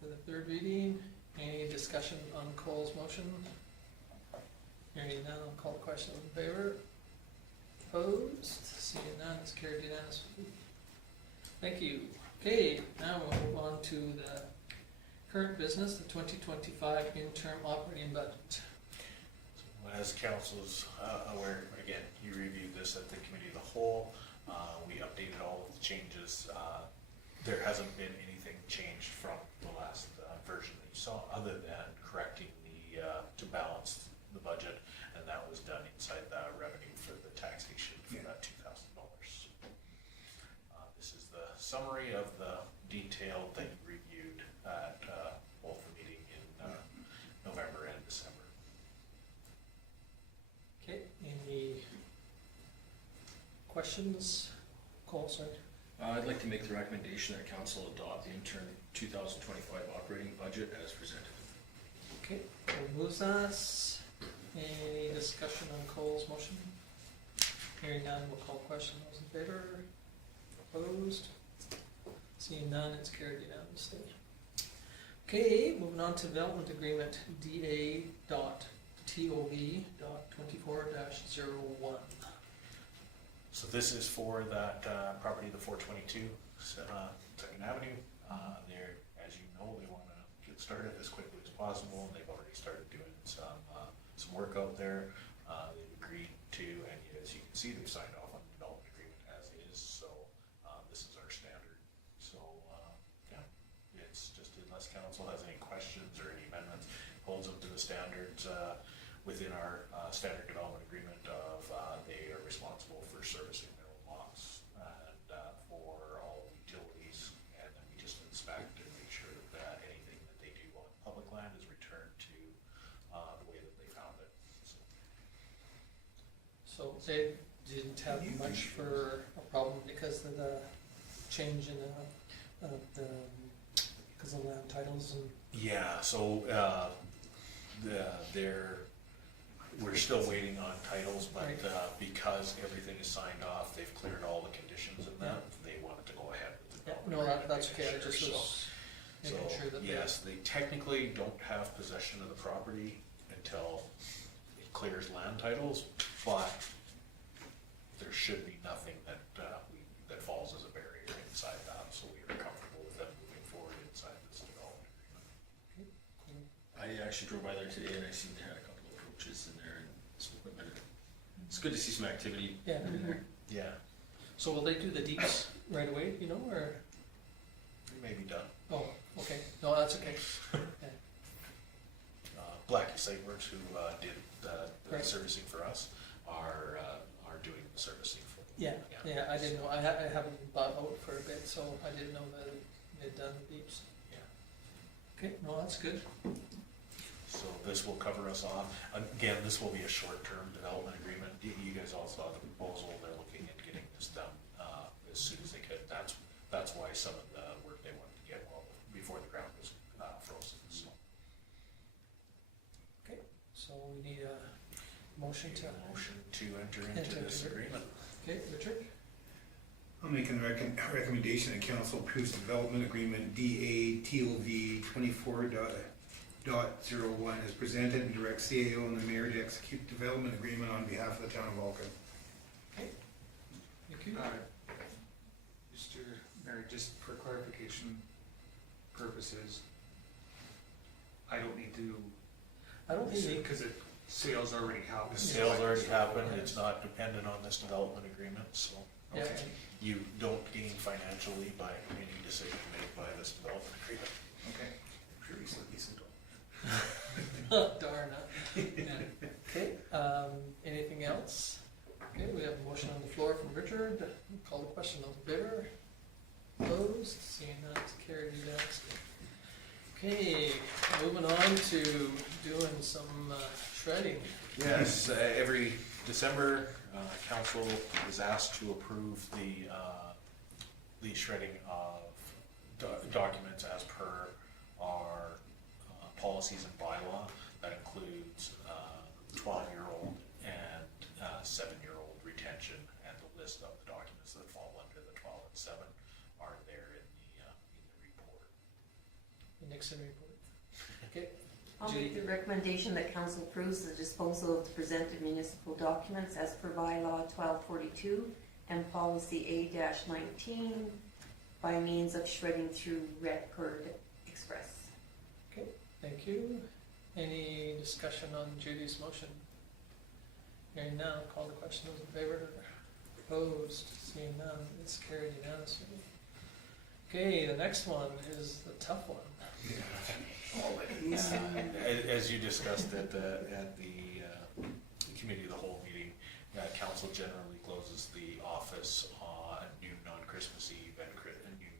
For the third reading, any discussion on Cole's motion? Hearing none, I'll call the question. All in favor? Opposed? Seeing none, it's carried unanimously. Thank you. Okay, now we'll move on to the current business, the 2025 interim operating budget. As council's aware, again, you reviewed this at the committee of the whole. We updated all of the changes. There hasn't been anything changed from the last version that you saw, other than correcting to balance the budget, and that was done inside the revenue for the tax summary of the detail that you reviewed at both the meeting in November and December. Okay, any questions? Cole, sorry. I'd like to make the recommendation that council adopt the interim 2025 operating budget as presented. Okay, Cole moves us. Any discussion on Cole's motion? Hearing none, we'll call question. Those in favor? Opposed? Seeing none, it's carried unanimously. Okay, moving on to development agreement DA.TOV.24-01. So this is for that property, the 422 Second Avenue. They're, as you know, they want to get started as quickly as possible, and they've already started doing some work out there. They've agreed to, and as you can see, they've signed off on the development agreement as is. So this is our standard. So yeah, it's just unless council has any questions or any amendments, holds them to the standards within our standard development agreement of they are responsible for servicing their own lots and for all utilities, and then we just inspect and make sure that anything that they do on public land is returned to the way that they found it. So they didn't have much for a problem because of the change in because of land titles and. Yeah, so we're still waiting on titles, but Right. Because everything is signed off, they've cleared all the conditions in that, they wanted to go ahead with the Yeah, development. no, that's okay, I agreement, just sure. was making So, sure that they. yes, they technically don't have possession of the property until it clears land titles, but there should be nothing that falls as a barrier inside that, so we are comfortable with them moving forward inside this development agreement. I actually drove by there today and I seen they had a couple of approaches in there and some equipment. It's good to see some activity Yeah. in there. Yeah, So will they do the deeps right away, you know, or? it may be done. Oh, okay, no, that's okay. Yeah. Blackie Sightworks, who did the Right. servicing for us, are doing the servicing for them. Yeah, yeah, I didn't know, I haven't bought out for a bit, so I didn't know that they'd done the deeps. Yeah. Okay, no, that's good. So this will cover us off. Again, this will be a short-term development agreement. You guys all saw the proposal. They're looking at getting this done as soon as they could. That's why some of the work they wanted to get before the ground was frozen. So Okay, so we need a motion to, motion to enter into this agreement. okay, Richard? I'll make a recommendation that council approves the development agreement DA-TOV 24.01 as presented and direct CAO and the mayor to execute development agreement on behalf of the town of Vulcan. Thank you. Mr. Mayor, just for clarification purposes, I don't need to, I don't think they, because it, sales already happened. The sales already happened. It's not dependent on this development agreement, so yeah, you don't gain financially by any decision made by this development agreement. Okay, previously, so darn it. Yeah. Okay, anything else? Okay, we have a motion on the floor from Richard. Call the question, those in favor? Opposed? Seeing none, it's carried unanimously. Okay, moving on to doing some shredding. Yes, every December, council is asked to approve the shredding of documents as per our policies and bylaw. That includes 12-year-old and 7-year-old retention, and the list of the documents that fall under the 12 and 7 are there in the report. The Nixon report. Okay, I'll make the recommendation that council approves the disposal of the presented municipal documents as per bylaw 1242 and policy A-19 by means of shredding through Record Express. thank you. Any discussion on Judy's motion? Hearing none, I'll call the question, those in favor? Opposed? Seeing none, it's carried unanimously. Okay, the next one is the tough one. As you discussed at the committee of the whole meeting, council generally closes the office on noon on Christmas Eve and noon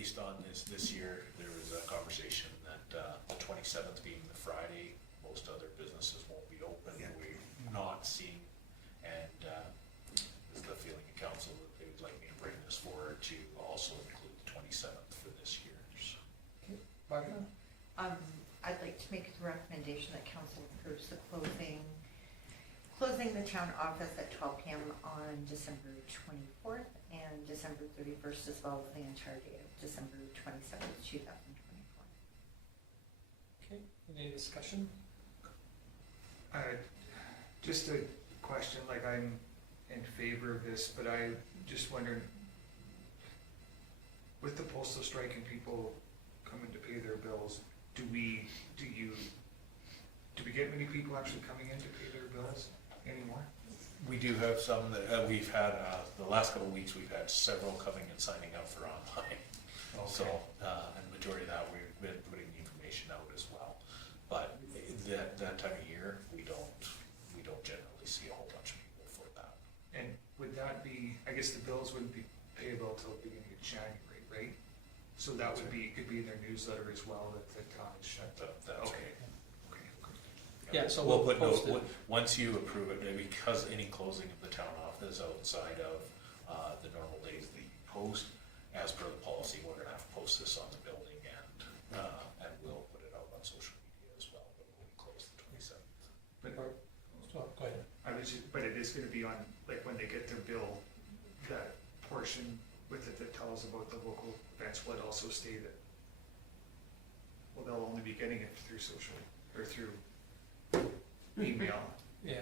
based on this year, there was a conversation that the 27th being the Friday, most other businesses won't be open. Yeah. We're not seeing, and is the feeling of council that they would like me to bring this forward to also include the 27th for this year. So, Barbara? I'd like to make the recommendation that council approves the closing the town office at 12 p.m. on December 24th and December 31st, as well as the entire day of December 27th, 2024. Okay, any discussion? Just a question, like I'm in favor of this, but I just wondered, with the postal strike and people coming to pay their bills, do we get many people actually coming in to pay their bills anymore? we do have some that we've had, the last couple of weeks, we've had several coming and signing up for online. So, and the majority of that, we've been putting the information out as well. But that time of year, we don't generally see a whole bunch of people for that. And would that be, I guess the bills wouldn't be payable till the beginning of January, right? So that would be, could be in their newsletter as well, that the town is shut down. That's Okay. Yeah, so we'll we'll put post it. once you approve it, because any closing of the town office outside of the normal days that you post, as per the policy, we're gonna have to post this on the building and we'll put it out on social media as well, but we'll close the 27th. But Oh, go ahead. but it is gonna be on, like, when they get their bill, that portion with it that tells about the local events, will it also stay that, well, they'll only be getting it through social, or through email, Yeah,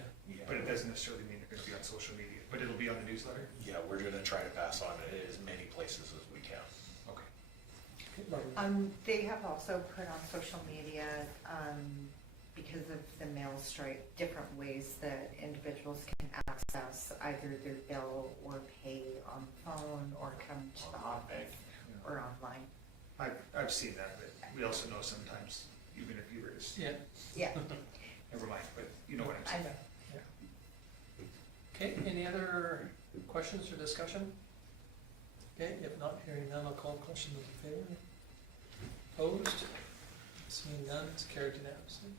but it doesn't necessarily mean they're gonna be on social media, but it'll be on the newsletter? Yeah, we're gonna try to pass on it as many places as we can. Okay. okay, Barbara. They have also put on social media, because of the mail strike, different ways that individuals can access either their bill or pay on phone or come to the office or online. I've seen that, but we also know sometimes, even if you were to, Yeah, Yeah. never mind, but you know what I'm saying. okay, any other questions or discussion? Okay, if not, hearing none, I'll call the question, those in favor? Opposed? Seeing none, it's carried unanimously.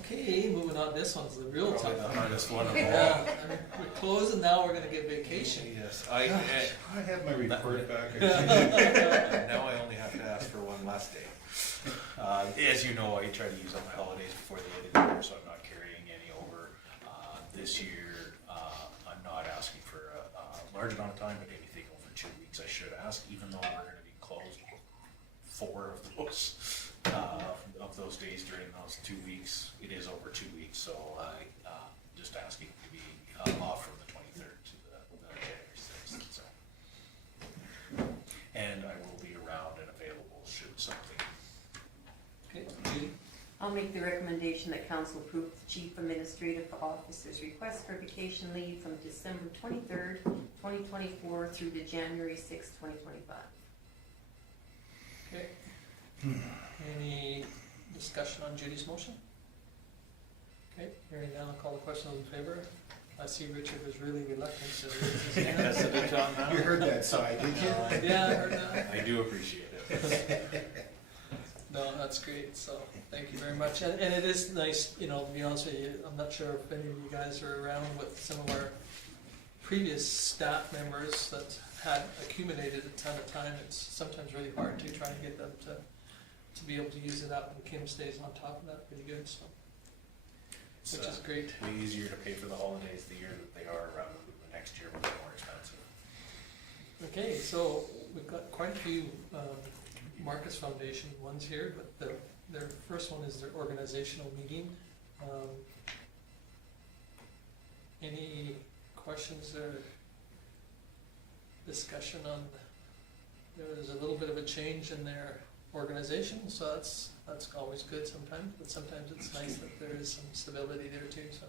Okay, moving on, this one's the real tough Probably the one. hardest one of all. Yeah, I mean, we're closing now, we're gonna get vacation. Yes, I have my report back. now I only have to ask for one last day. As you know, I try to use all my holidays before the end of the year, so I'm not carrying any over. This year, I'm not asking for a large amount of time, but anything over 2 weeks I should ask, even though we're gonna be closed 4 of those days during those 2 weeks. It is over 2 weeks, so I just asking to be off from the 23rd to the January 6th. So. And I will be around and available should something. Okay, Judy? I'll make the recommendation that council approve the chief administrative officer's request for vacation leave from December 23rd, 2024 through to January 6th, 2025. Okay. Any discussion on Judy's motion? Okay, hearing none, I'll call the question, those in favor? I see Richard was really reluctant to raise his hand. You heard that side, didn't you? Yeah, I heard that. I do appreciate it. No, that's great, so thank you very much. And it is nice, you know, to be honest with you, I'm not sure if any of you guys are around with some of our previous staff members that had accumulated a ton of time. It's sometimes really hard to try and get them to be able to use it up, and Kim stays on top of that pretty good, so, It's which is great. way easier to pay for the holidays the year that they are rather than the next year when they're more expensive. Okay, so we've got quite a few Marcus Foundation ones here, but their first one is their organizational meeting. Any questions or discussion on, there's a little bit of a change in their organization, so that's always good sometimes, but sometimes it's nice that there is some stability there too, so.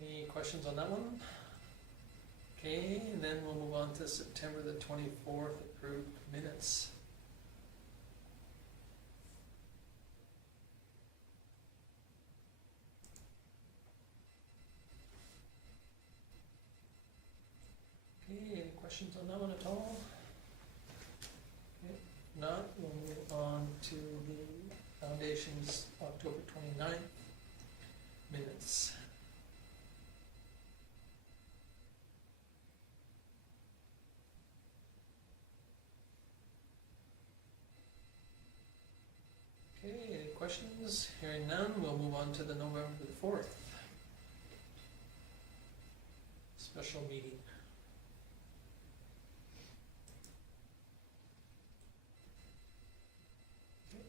Any questions on that one? Okay, and then we'll move on to September the 24th, approved minutes. Okay, any questions questions on that one at all? Okay, if not, we'll move on to the Foundation's October 29th minutes. Okay, any questions? Hearing none, we'll move on to the November the 4th special meeting. Okay.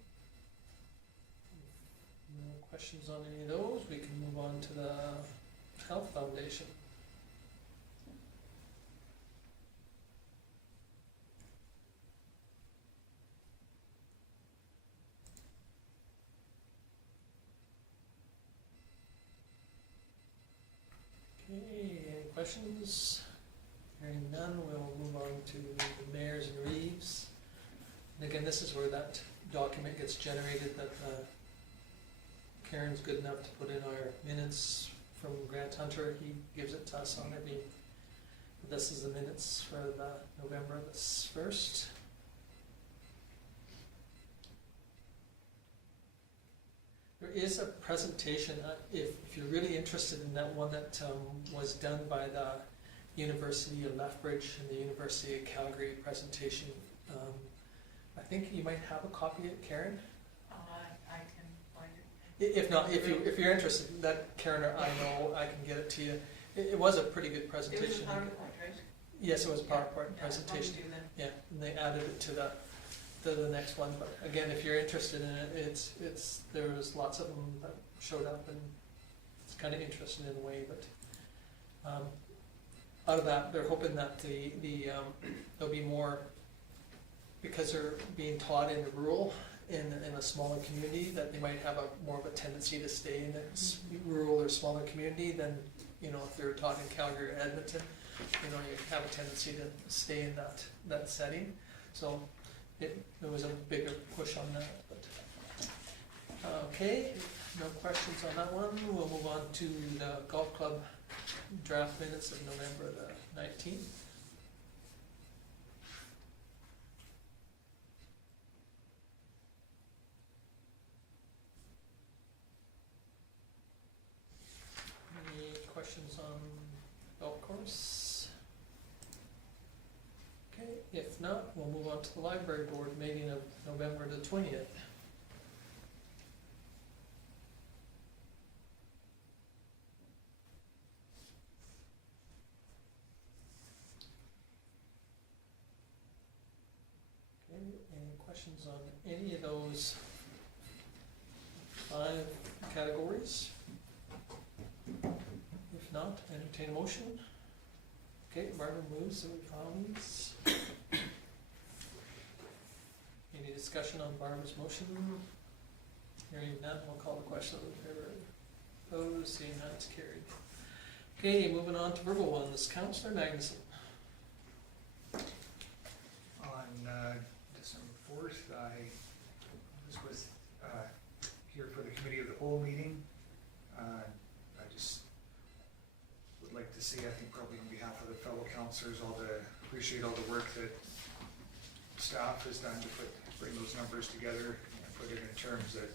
No questions on any of those, we can move on to the Health Foundation. Okay, any questions? Hearing none, we'll move on to the Mayors and Reeves. And again, this is where that document gets generated that Karen's good enough to put in our minutes from Grant Hunter. He gives it to us on every, this is the minutes for the November the 1st. There is a presentation, if you're really interested in that one that was done by the University of Lethbridge and the University of Calgary presentation. I think you might have a copy of it, Karen? I can find it. If not, if you're interested, that Karen or I know, I can get it to you. It was a pretty good presentation. It was a PowerPoint, right? Yes, it was a PowerPoint Yeah, presentation. I'll do that. Yeah, and they added it to the next one, but again, if you're interested in it, there was lots of them that showed up, and it's kind of interesting in a way, but out of that, they're hoping that there'll be more, because they're being taught in rural, in a smaller community, that they might have more of a tendency to stay in a rural or smaller community than, if they're taught in Calgary or Edmonton, you have a tendency to stay in that setting. So there was a bigger push on that, but, okay, no questions on that one. We'll move on to the golf club draft minutes of November the 19th. Any questions on golf course? Okay, if not, we'll move on to the library board meeting of November the 20th. Okay, any questions on any of those 5 categories? If not, entertain a motion. Okay, Barbara moves, so comments. Any discussion on Barbara's motion? Hearing none, we'll call the question. All in favor? Opposed, seeing none, it's carried. Okay, moving on to verbal ones. Councillor Magnuson. On December 4th, I was here for the committee of the whole meeting. I just would like to say, I think probably on behalf of the fellow councillors, appreciate all the work that staff has done to bring those numbers together and put it in terms that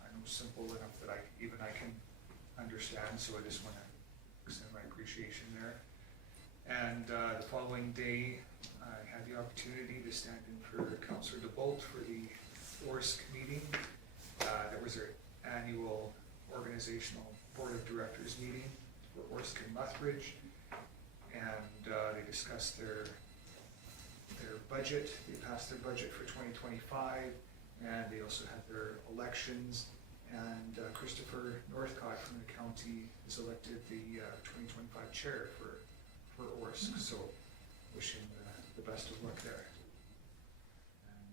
I know simple enough that I can understand, so I just want to extend my appreciation there. And the following day, I had the opportunity to stand in for Councillor DeBolt for the ORSC meeting. That was their annual organizational board of directors meeting for ORSC in Lethbridge, and they discussed their budget. They passed their budget for 2025, and they also had their elections, and Christopher Northcott from the county is elected the 2025 chair for ORSC, so wish him the best of luck there. And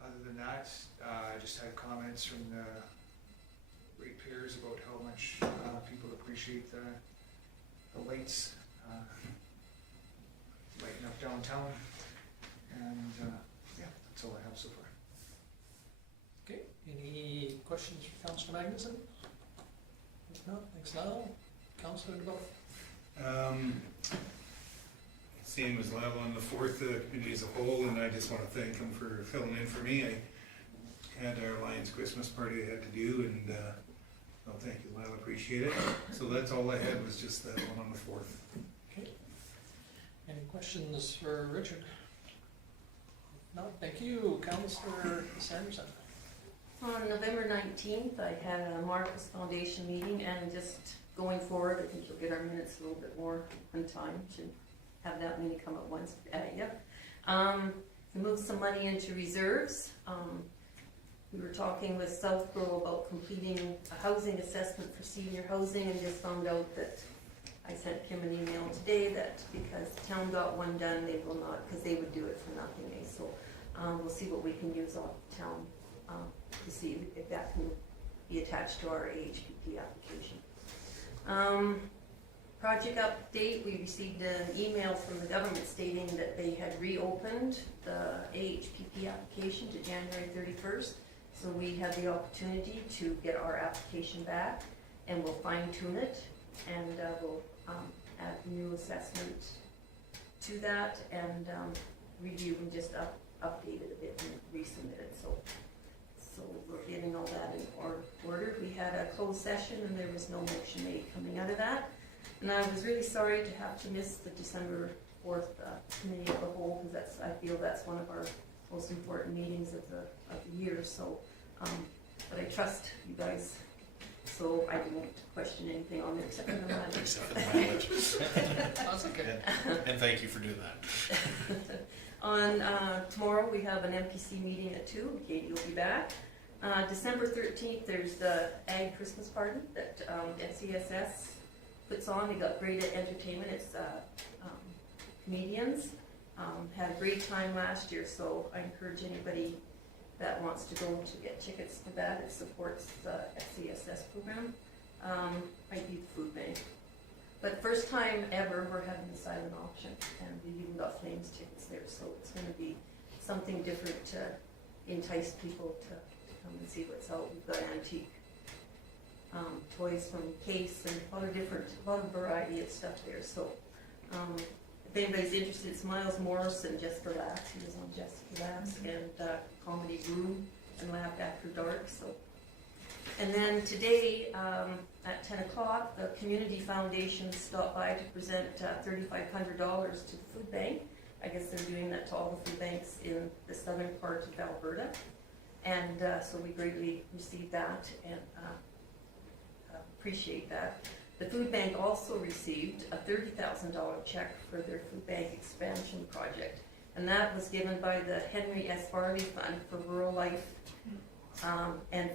other than that, I just had comments from the ratepayers about how much people appreciate the lights lighting up downtown, and yeah, that's all I have so far. Okay, any questions for Councillor Magnuson? If not, thanks Lyle. Councillor DeBolt. same as Lyle on the 4th, committee as a whole, and I just wanna thank him for filling in for me. I had our Lions Christmas party I had to do, and, well, thank you, Lyle, appreciate it. So that's all I had, was just that one on the 4th. Any questions for Richard? No, thank you, Councillor Sanderson. On November 19th, I had a Marcus Foundation meeting, and just going forward, I think you'll get our minutes a little bit more on time. Should have that many come at once. Yep. We moved some money into reserves. We were talking with Southborough about completing a housing assessment for senior housing, and just found out that I sent Kim an email today that because the town got one done, they will not, because they would do it for nothing. So we'll see what we can use off the town to see if that can be attached to our AHPP application. Project update, we received an email from the government stating that they had reopened the AHPP application to January 31st. So we had the opportunity to get our application back, and we'll fine tune it, and we'll add new assessment to that, and review and just update it a bit and resubmit it. So we're getting all that in order. We had a closed session, and there was no motion made coming out of that. And I was really sorry to have to miss the December 4th committee of the whole, because I feel that's one of our most important meetings of the year. So, but I trust you guys, so I won't question anything on there except for the mileage. Except for the mileage. That's okay. And thank you for doing that. On tomorrow, we have an MPC meeting at 2. Katie will be back. December 13th, there's the Ag Christmas party that FCSS puts on. They got great entertainment. It's comedians. Had a great time last year, so I encourage anybody that wants to go to get tickets to that. It supports the FCSS program. Might be the food bank. But first time ever, we're having a silent auction, and we've even got Flames tickets there, so it's going to be something different to entice people to come and see what's out. We've got antique toys from Case and a lot of variety of stuff there. So if anybody's interested, it's Miles Morris and Jessica Lass. He was on Jessica Lass, and Comedy Brew and Laugh After Dark. So. And then today, at 10 o'clock, the Community Foundation stopped by to present $3,500 to the food bank. I guess they're doing that to all the food banks in the southern part of Alberta. And so we greatly received that and appreciate that. The food bank also received a $30,000 check for their food bank expansion project. And that was given by the Henry S. Farley Fund for Rural Life, and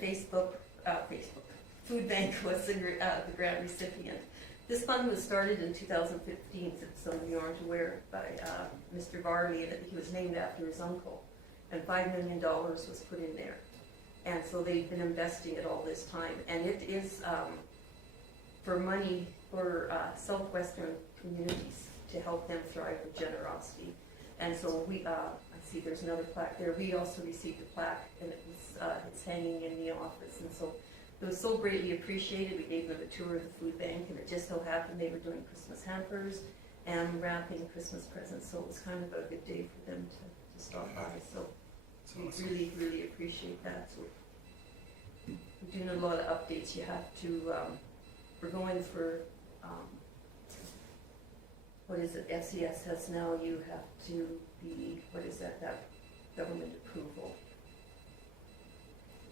Food Bank was the grant recipient. This fund was started in 2015, if some of you aren't aware, by Mr. Varley, and he was named after his uncle. And $5 million was put in there. And so they've been investing it all this time. And it is for money for southwestern communities to help them thrive with generosity. And so we, I see there's another plaque there. We also received a plaque, and it was it's hanging in the office. And so it was so greatly appreciated. We gave them a tour of the food bank, and it just so happened they were doing Christmas hampers and wrapping Christmas presents. So it was kind of a good day for them to stop by. So we really, really appreciate that. So we're doing a lot of updates. You have to, we're going for, what is it, FCSS now, you have to be, what is that government approval.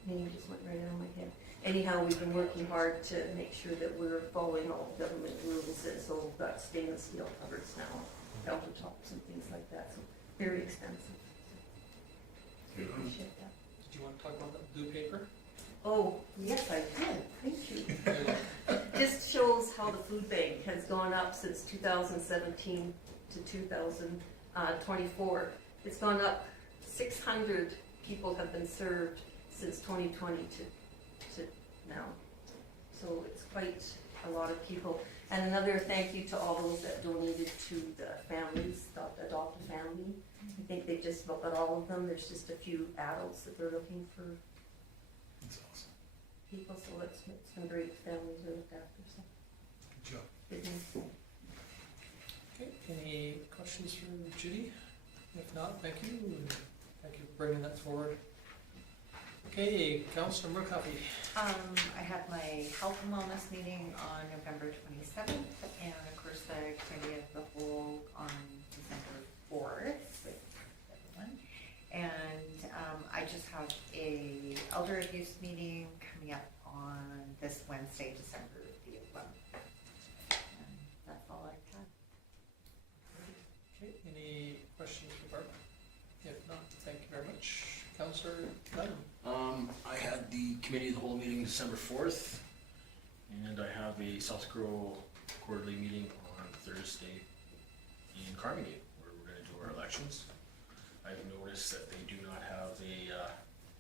Name just went right out of my head. Anyhow, we've been working hard to make sure that we're following all the government rules, and so we've got stainless steel cupboards now, countertops and things like that, so very expensive. So we appreciate that. Did you want to talk about that blue paper? Oh, yes, I did, thank you. Just shows how the food bank has gone up since 2017 to 2024. It's gone up, 600 people have been served since 2020 to now. So it's quite a lot of people. And another thank you to all those that donated to the families, the adopted family. I think they just about got all of them. There's just a few adults that they're looking for. That's awesome. People, so it's been great. Families are looked after. So Good job. good news. Okay, any questions questions for Judy? If not, thank you, and thank you for bringing that forward. Okay, Councillor Murphy. I had my health and wellness meeting on November 27th, and of course the committee of the whole on December 4th with everyone. And I just have a elder abuse meeting coming up on this Wednesday, December the 11th. And that's all I have. Okay, any questions for Barbara? If not, thank you very much. Councillor Dunham. I had the committee of the whole meeting December 4th, and I have a South Grow quarterly meeting on Thursday in Carmody, where we're gonna do our elections. I've noticed that they do not have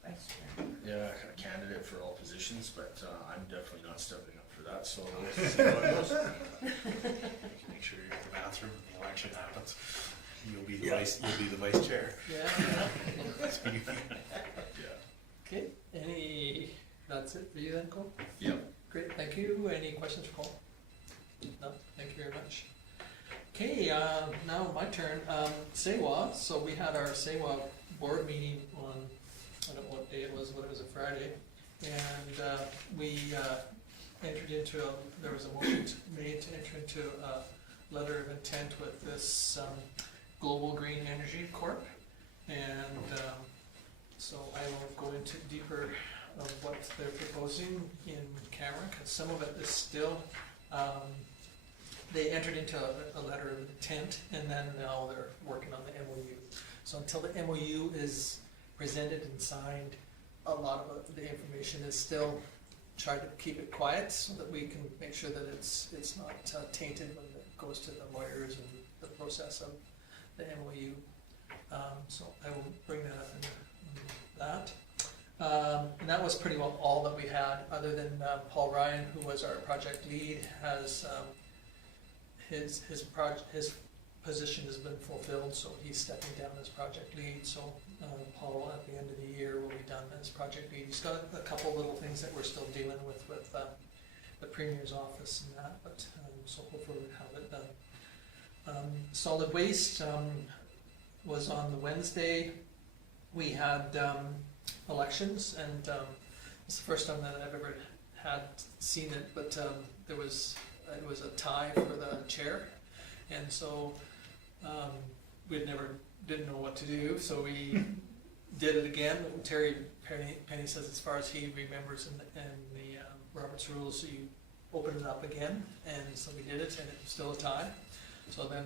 Vice Chair. a candidate for all positions, but I'm definitely not stepping up for that, so we'll see how it goes. You can make sure you're in the bathroom when the election happens. You'll be the vice chair. Yeah. Yeah. Okay, that's it for you then, Cole? Yep. Great, thank you. Any questions for Cole? No, thank you very much. Okay, now my turn. SEWA, so we had our SEWA board meeting on, I don't know what day it was, but it was a Friday. And we entered into, there was a motion made to enter into a letter of intent with this Global Green Energy Corp. And so I will go into deeper of what they're proposing in camera, because some of it is still, they entered into a letter of intent, and then now they're working on the MOU. So until the MOU is presented and signed, a lot of the information is still trying to keep it quiet so that we can make sure that it's not tainted when it goes to the lawyers and the process of the MOU. So I will bring that up in that. And that was pretty well all that we had, other than Paul Ryan, who was our project lead, has his position has been fulfilled, so he's stepping down as project lead. So Paul, at the end of the year, will be done as project lead. He's got a couple little things that we're still dealing with the Premier's office and that, but so hopefully we'll have it done. Solid waste was on the Wednesday. We had elections, and it's the first time that I've ever had seen it, but it was a tie for the chair, and so didn't know what to do, so we did it again. Terry Penny says, as far as he remembers in the Robert's rules, so you open it up again, and so we did it, and it was still a tie. So then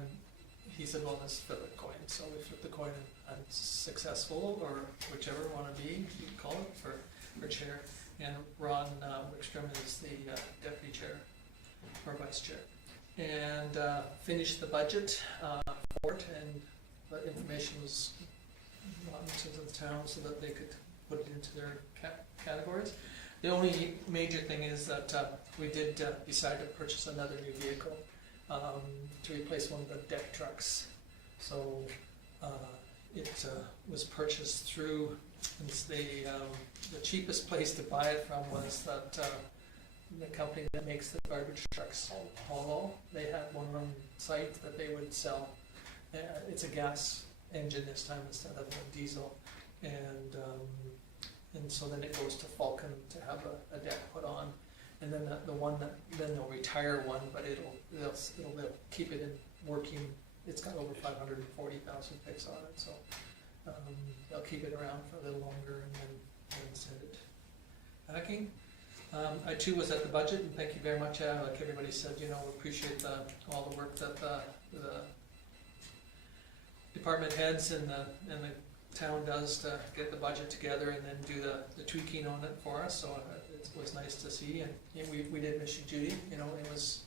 he said, well, let's flip a coin. So we flipped the coin, and I'm successful, or whichever one to be, you can call it, for chair. And Ron Wickstrom is the deputy chair, or vice chair. And finished the budget for it, and the information was brought into the town so that they could put it into their categories. The only major thing is that we did decide to purchase another new vehicle to replace one of the deck trucks. So it was purchased through, the cheapest place to buy it from was that the company that makes the garbage trucks, Hollow. They had one on site that they would sell. It's a gas engine this time instead of a diesel, and so then it goes to Falcon to have a deck put on, and then the one that then they'll retire one, but they'll keep it in working. It's got over 540,000 picks on it, so they'll keep it around for a little longer and then send it packing. I too was at the budget, and thank you very much. Like everybody said, we appreciate all the work that the department heads and the town does to get the budget together and then do the tweaking on it for us. So it was nice to see, and we did miss you, Judy. It was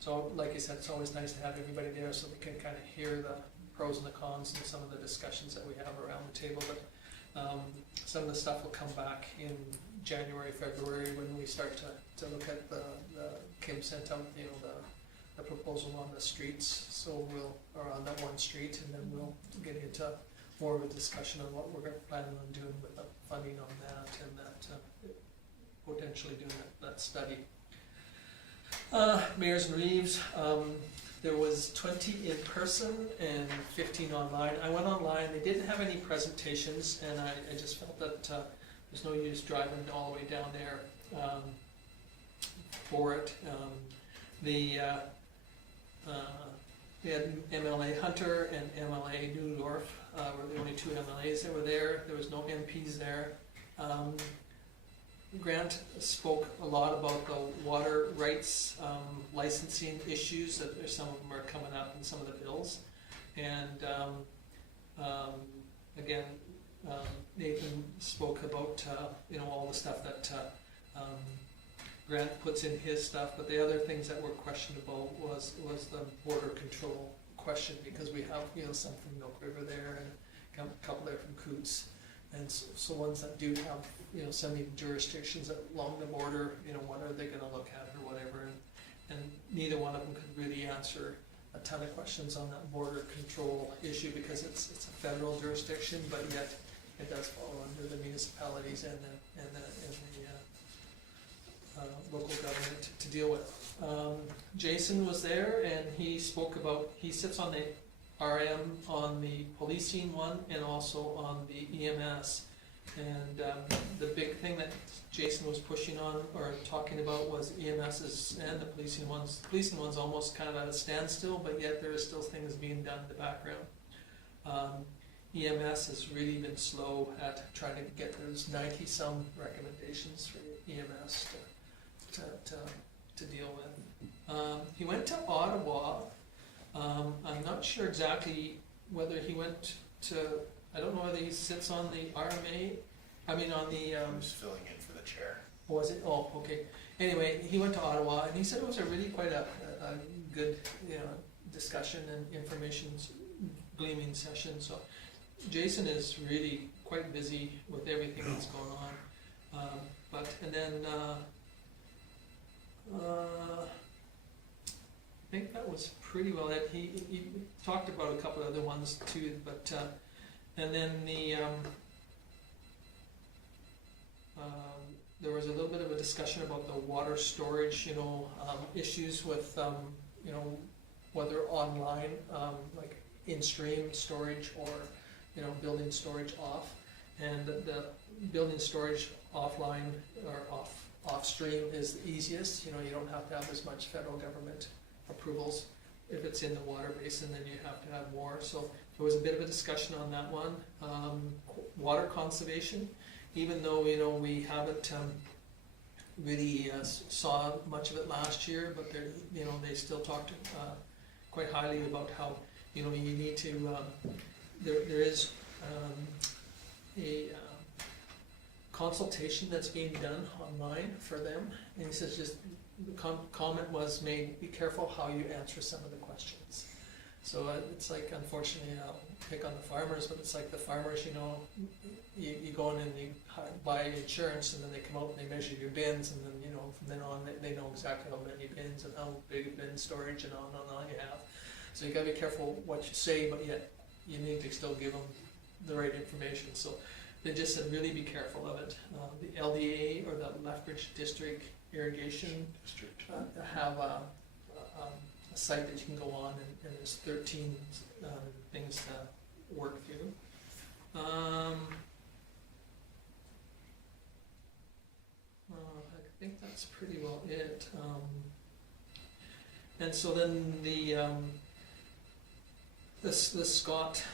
so like you said, it's always nice to have everybody there so we can kind of hear the pros and the cons and some of the discussions that we have around the table. But some of the stuff will come back in January, February, when we start to look at the Kim sent out, the proposal on the streets. So or on that one street, and then we'll get into more of a discussion on what we're planning on doing with the funding on that, and that potentially doing that study. Mayors and Reeves, There was 20 in person and 15 online. I went online, they didn't have any presentations, and I just felt that there's no use driving all the way down there for it. We had MLA Hunter and MLA Newdorf were the only two MLAs that were there. There was no MPs there. Grant spoke a lot about the water rights licensing issues, that some of them are coming up in some of the bills. And again, Nathan spoke about all the stuff that Grant puts in his stuff, but the other things that were questionable was the border control question, because we have some from Milk River there and a couple there from Coots, and so ones that do have semi jurisdictions along the border, what are they going to look at or whatever, and neither one of them could really answer a ton of questions on that border control issue, because it's a federal jurisdiction, but yet it does fall under the municipalities and the local government to deal with. Jason was there, and he spoke about, he sits on the RM on the policing one and also on the EMS. And the big thing that Jason was pushing on or talking about was EMS's and the policing ones. The policing one's almost kind of at a standstill, but yet there is still things being done in the background. EMS has really been slow at trying to get those 90-some recommendations for EMS to deal with. He went to Ottawa. I'm not sure exactly whether he went to, I don't know whether he sits on the RMA, on the... I'm just filling in for the chair. Was it? Oh, okay. Anyway, he went to Ottawa, and he said it was a really quite a good discussion and information gleaming session. So Jason is really quite busy with everything that's going on. I think that was pretty well it. He talked about a couple of other ones too, but and then there was a little bit of a discussion about the water storage, issues with whether online, like in-stream storage or building storage off, and the building storage offline or off-stream is the easiest. You don't have to have as much federal government approvals. If it's in the water basin, then you have to have more. So there was a bit of a discussion on that one. Water conservation, even though we haven't really saw much of it last year, but they still talked quite highly about how you need to. There is a consultation that's being done online for them, and he says just the comment was made, be careful how you answer some of the questions. So it's like, unfortunately, I'll pick on the farmers, but it's like the farmers, you go in and you buy insurance, and then they come out and they measure your bins, and then from then on they know exactly how many bins and how big a bin storage and on you have. So you gotta be careful what you say, but yet you need to still give them the right information. So they just said really be careful of it. The LDA, or the Lethbridge District Irrigation District, have a site that you can go on, and there's 13 things to work through. I think that's pretty well it. And so then the Scott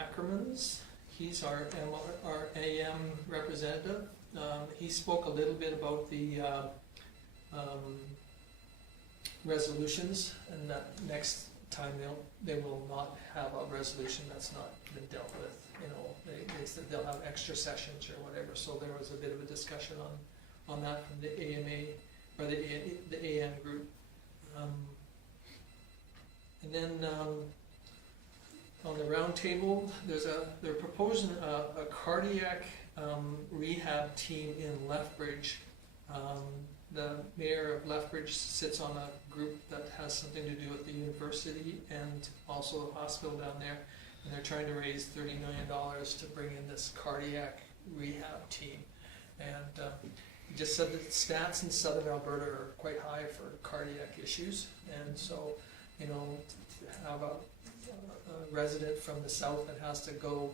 Ackermans, he's our AM representative. He spoke a little bit about the resolutions, and that next time they will not have a resolution that's not been dealt with. They said they'll have extra sessions or whatever. So there was a bit of a discussion on that from the AMA or the AM group. And then on the round table, they're proposing a cardiac rehab team in Lethbridge. The mayor of Lethbridge sits on a group that has something to do with the university and also the hospital down there, and they're trying to raise $30 million to bring in this cardiac rehab team. And he just said that stats in southern Alberta are quite high for cardiac issues, and so you know, to have a resident from the south that has to go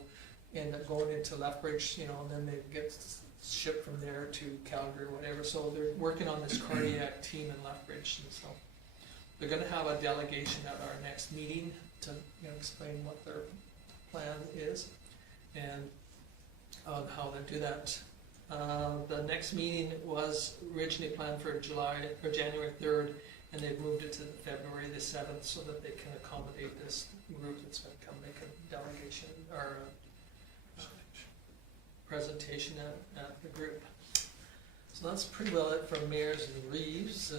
end up going into Lethbridge, you know, and then they get shipped from there to Calgary or whatever. So they're working on this cardiac team in Lethbridge, and so they're gonna have a delegation at our next meeting to, you know, explain what their plan is and on how they do that. The next meeting was originally planned for January 3rd, and they've moved it to February the 7th so that they can accommodate this group that's going to come make a delegation or a presentation at the group. So that's pretty well it from Mayors and Reeves.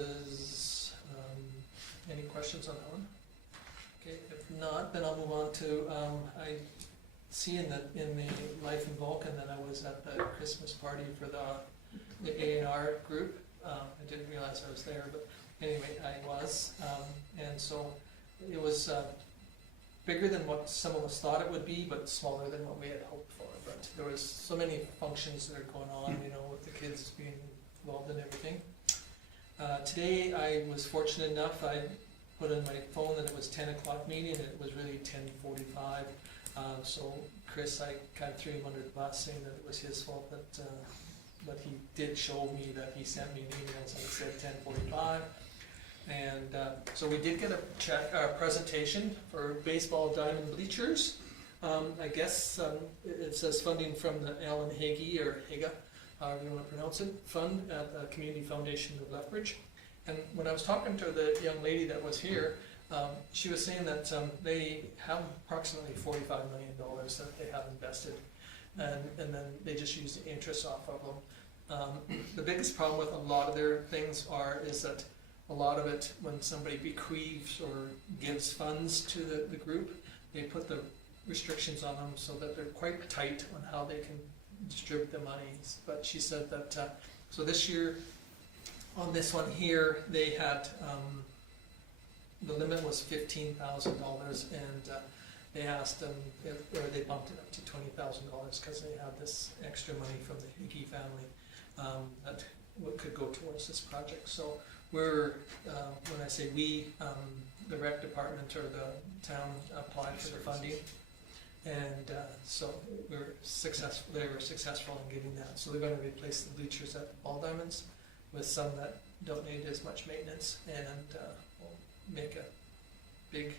Any questions on that one? Okay, if not, then I'll move on to, I see in the Life in Vulcan that I was at the Christmas party for the A&R group. I didn't realize I was there, but anyway, I was. And so it was bigger than what some of us thought it would be, but smaller than what we had hoped for. But there was so many functions that are going on, you know, with the kids being involved in everything. Today I was fortunate enough, I put in my phone that it was 10 o'clock meeting, and it was really 10:45. So Chris, I kind of threw him under the bus saying that it was his fault, but he did show me that he sent me an email and it said 10:45. And so we did get a presentation for baseball diamond bleachers. I guess it says funding from the Alan Hagee, or Haga, however you want to pronounce it, fund at the Community Foundation of Lethbridge. And when I was talking to the young lady that was here, she was saying that they have approximately $45 million that they have invested, and then they just use the interest off of them. The biggest problem with a lot of their things is that a lot of it, when somebody bequeaths or gives funds to the group, they put the restrictions on them so that they're quite tight on how they can distribute the money. But she said that, so this year, on this one here, they had, the limit was $15,000, and they asked them, or they bumped it up to $20,000 because they had this extra money from the Hickey family that could go towards this project. So we're, when I say we, the rec department or the town applied for the funding, and so we were successful. They were successful in getting that. So they're going to replace the bleachers at the Ball Diamonds with some that don't need as much maintenance, and will make a big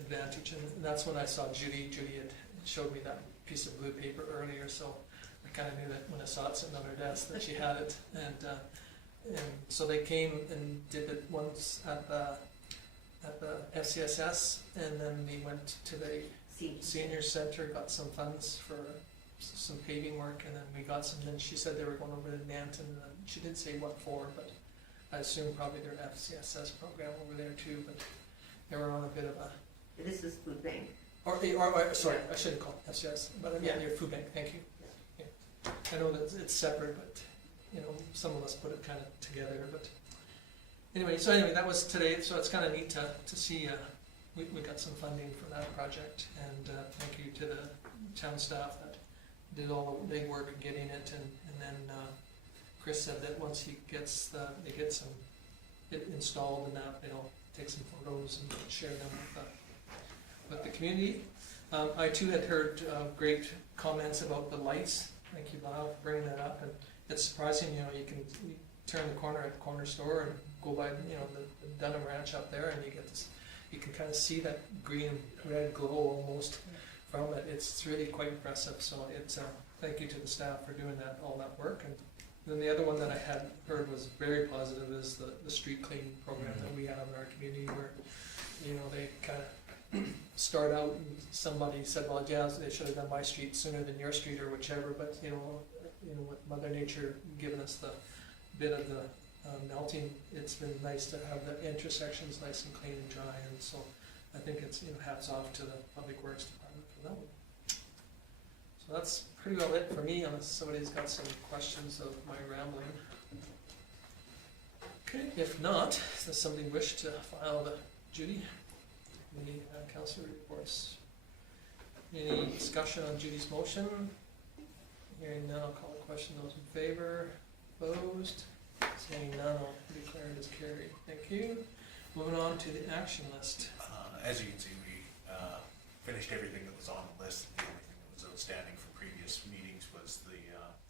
advantage. And that's when I saw Judy. Judy had showed me that piece of blue paper earlier, so I kind of knew that when I saw it sitting on her desk that she had it. And so they came and did it once at the FCSS, and then we went to the senior center, got some funds for some paving work, and then we got some. Then she said they were going over to Nanton, and she didn't say what for, but I assume probably their FCSS program over there too. But they were on a bit of a. This is food bank. Or sorry, I shouldn't call it FCS, but yeah, your food bank. Thank you. Yeah. I know that it's separate, but you know, some of us put it kind of together. But anyway, that was today. So it's kind of neat to see. We got some funding for that project, and thank you to the town staff that did all the big work of getting it, and then Chris said that once he gets they get some it installed, and that they'll take some photos and share them with the community. I too had heard great comments about the lights. Thank you, Bob, for bringing that up. And it's surprising, you know, you turn the corner at the corner store and go by, you know, the Dunham Ranch up there, and you get this. You can kind of see that green red glow almost from it. It's really quite impressive. So it's thank you to the staff for doing all that work. And then the other one that I had heard was very positive is the street cleaning program that we have in our community, where you know they kind of start out and somebody said, well, yeah, they should have done my street sooner than your street or whichever. But you know with Mother Nature giving us the bit of the melting, it's been nice to have the intersections nice and clean and dry, and so I think it's, you know, hats off to the Public Works Department for that one. So that's pretty well it for me, unless somebody's got some questions of my rambling. Okay, if not, does somebody wish to file the Judy, the council reports? Any discussion on Judy's motion? Hearing none, I'll call the question. Those in favor? Opposed? Saying none, I'll declare it as carried. Thank you. moving on to the action list. As you can see, we finished everything that was on the list. The only thing that was outstanding from previous meetings was the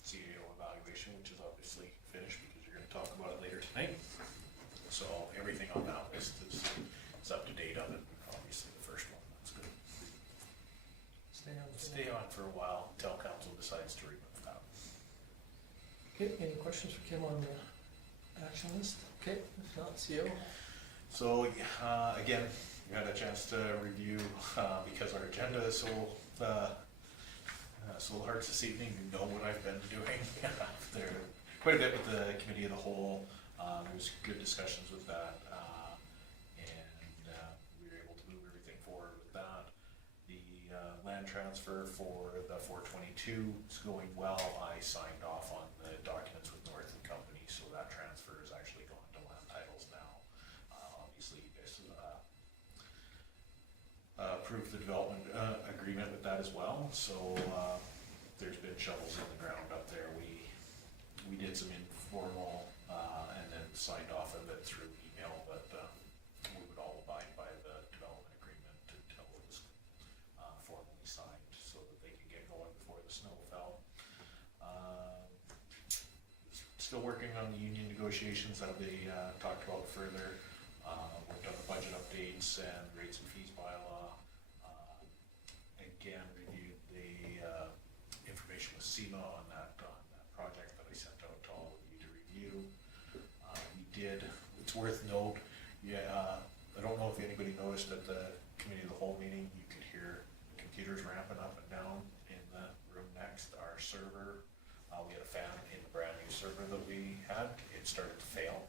CAO evaluation, which is obviously finished because you're gonna talk about it later tonight. So everything on that list is up to date on it. Obviously, the first one, that's good. Stay on for a while until council decides to remove that. Okay, any questions for Kim on the action list? Okay, if not, CO. So, again, we had a chance to review, because our agenda is so large this evening, you know what I've been doing. There, quite a bit with the committee of the whole, there was good discussions with that, and we were able to move everything forward with that. The land transfer for the 422 is going well. I signed off on the documents with North and Company, so that transfer is actually gone to land titles now. Obviously, you guys approved the development agreement with that as well, so there's been shovels in the ground up there. We did some informal and then signed off of it through email, but we would all abide by the development agreement until it was formally signed so that they could get going before the snow fell. Still working on the union negotiations that they talked about further. Worked on the budget updates and rates and fees bylaw. Again, reviewed the information with SEMA on that project that I sent out to all of you to review. We did, it's worth note, I don't know if anybody noticed at the committee of the whole meeting, you could hear computers ramping up and down in the room next. Our server, we had a fan in the brand new server that we had, it started to fail.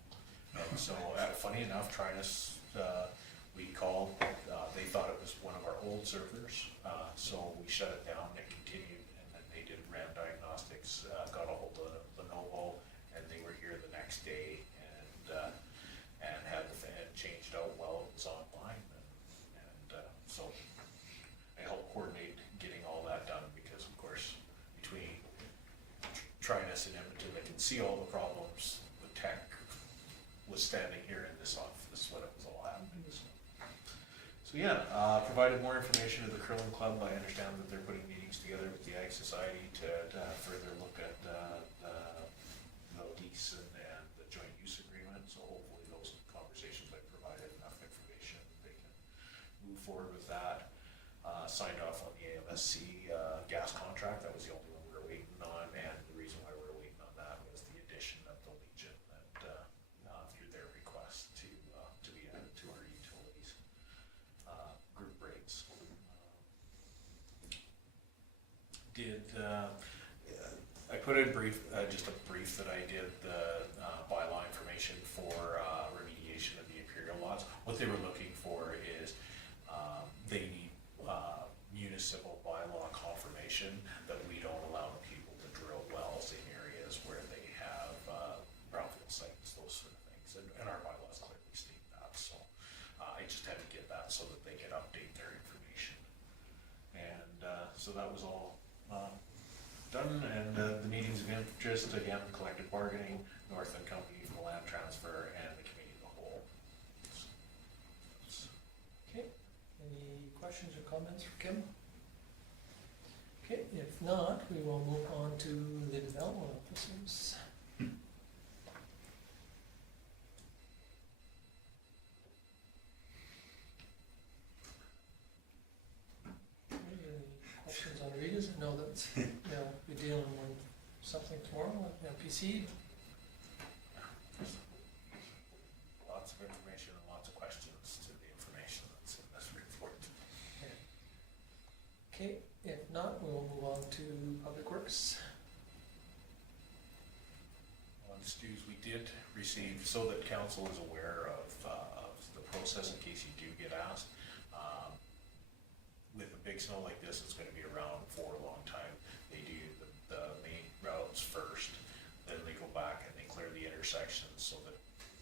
And so, funny enough, Trinus, we called, they thought it was one of our old servers, so we shut it down, it continued, and then they did RAM diagnostics, got a hold of Lenovo, and they were here the next day, and had the fan changed out while it was online, and so I helped coordinate getting all that done, because of course, between Trinus and Edmonton, they can see all the problems. The tech was standing here in this office when it was all happening. So yeah, provided more information to the Curling Club. I understand that they're putting meetings together with the Ag Society to further look at the lease and the joint use agreement. So hopefully those conversations might provide enough information they can move forward with that. Signed off on the AMSC gas contract. That was the only one we were waiting on, and the reason why we were waiting on that was the addition of the Legion that through their request to be added to our utilities group rates. I put in brief, just a brief that I did the bylaw information for remediation of the Imperial lots. What they were looking for is they need municipal bylaw confirmation that we don't allow people to drill wells in areas where they have brownfield sites, those sort of things. And our bylaws clearly state that, so I just had to get that so that they could update their information. And so that was all done, and the meetings of interest, again, collective bargaining, North and Company for the land transfer, and the committee of the whole. Okay, any questions or comments for Kim? Okay, if not, we will move on to the development officers. Any questions on Rita's? I know that, we're dealing with something tomorrow, PC. Lots of information and lots of questions to the information that's in this report. Okay, if not, we'll move on to Public Works. On Stu's, we did receive, so that council is aware of the process in case you do get asked. With a big snow like this, it's gonna be around for a long time. They do the main routes first, then they go back and they clear the intersections so that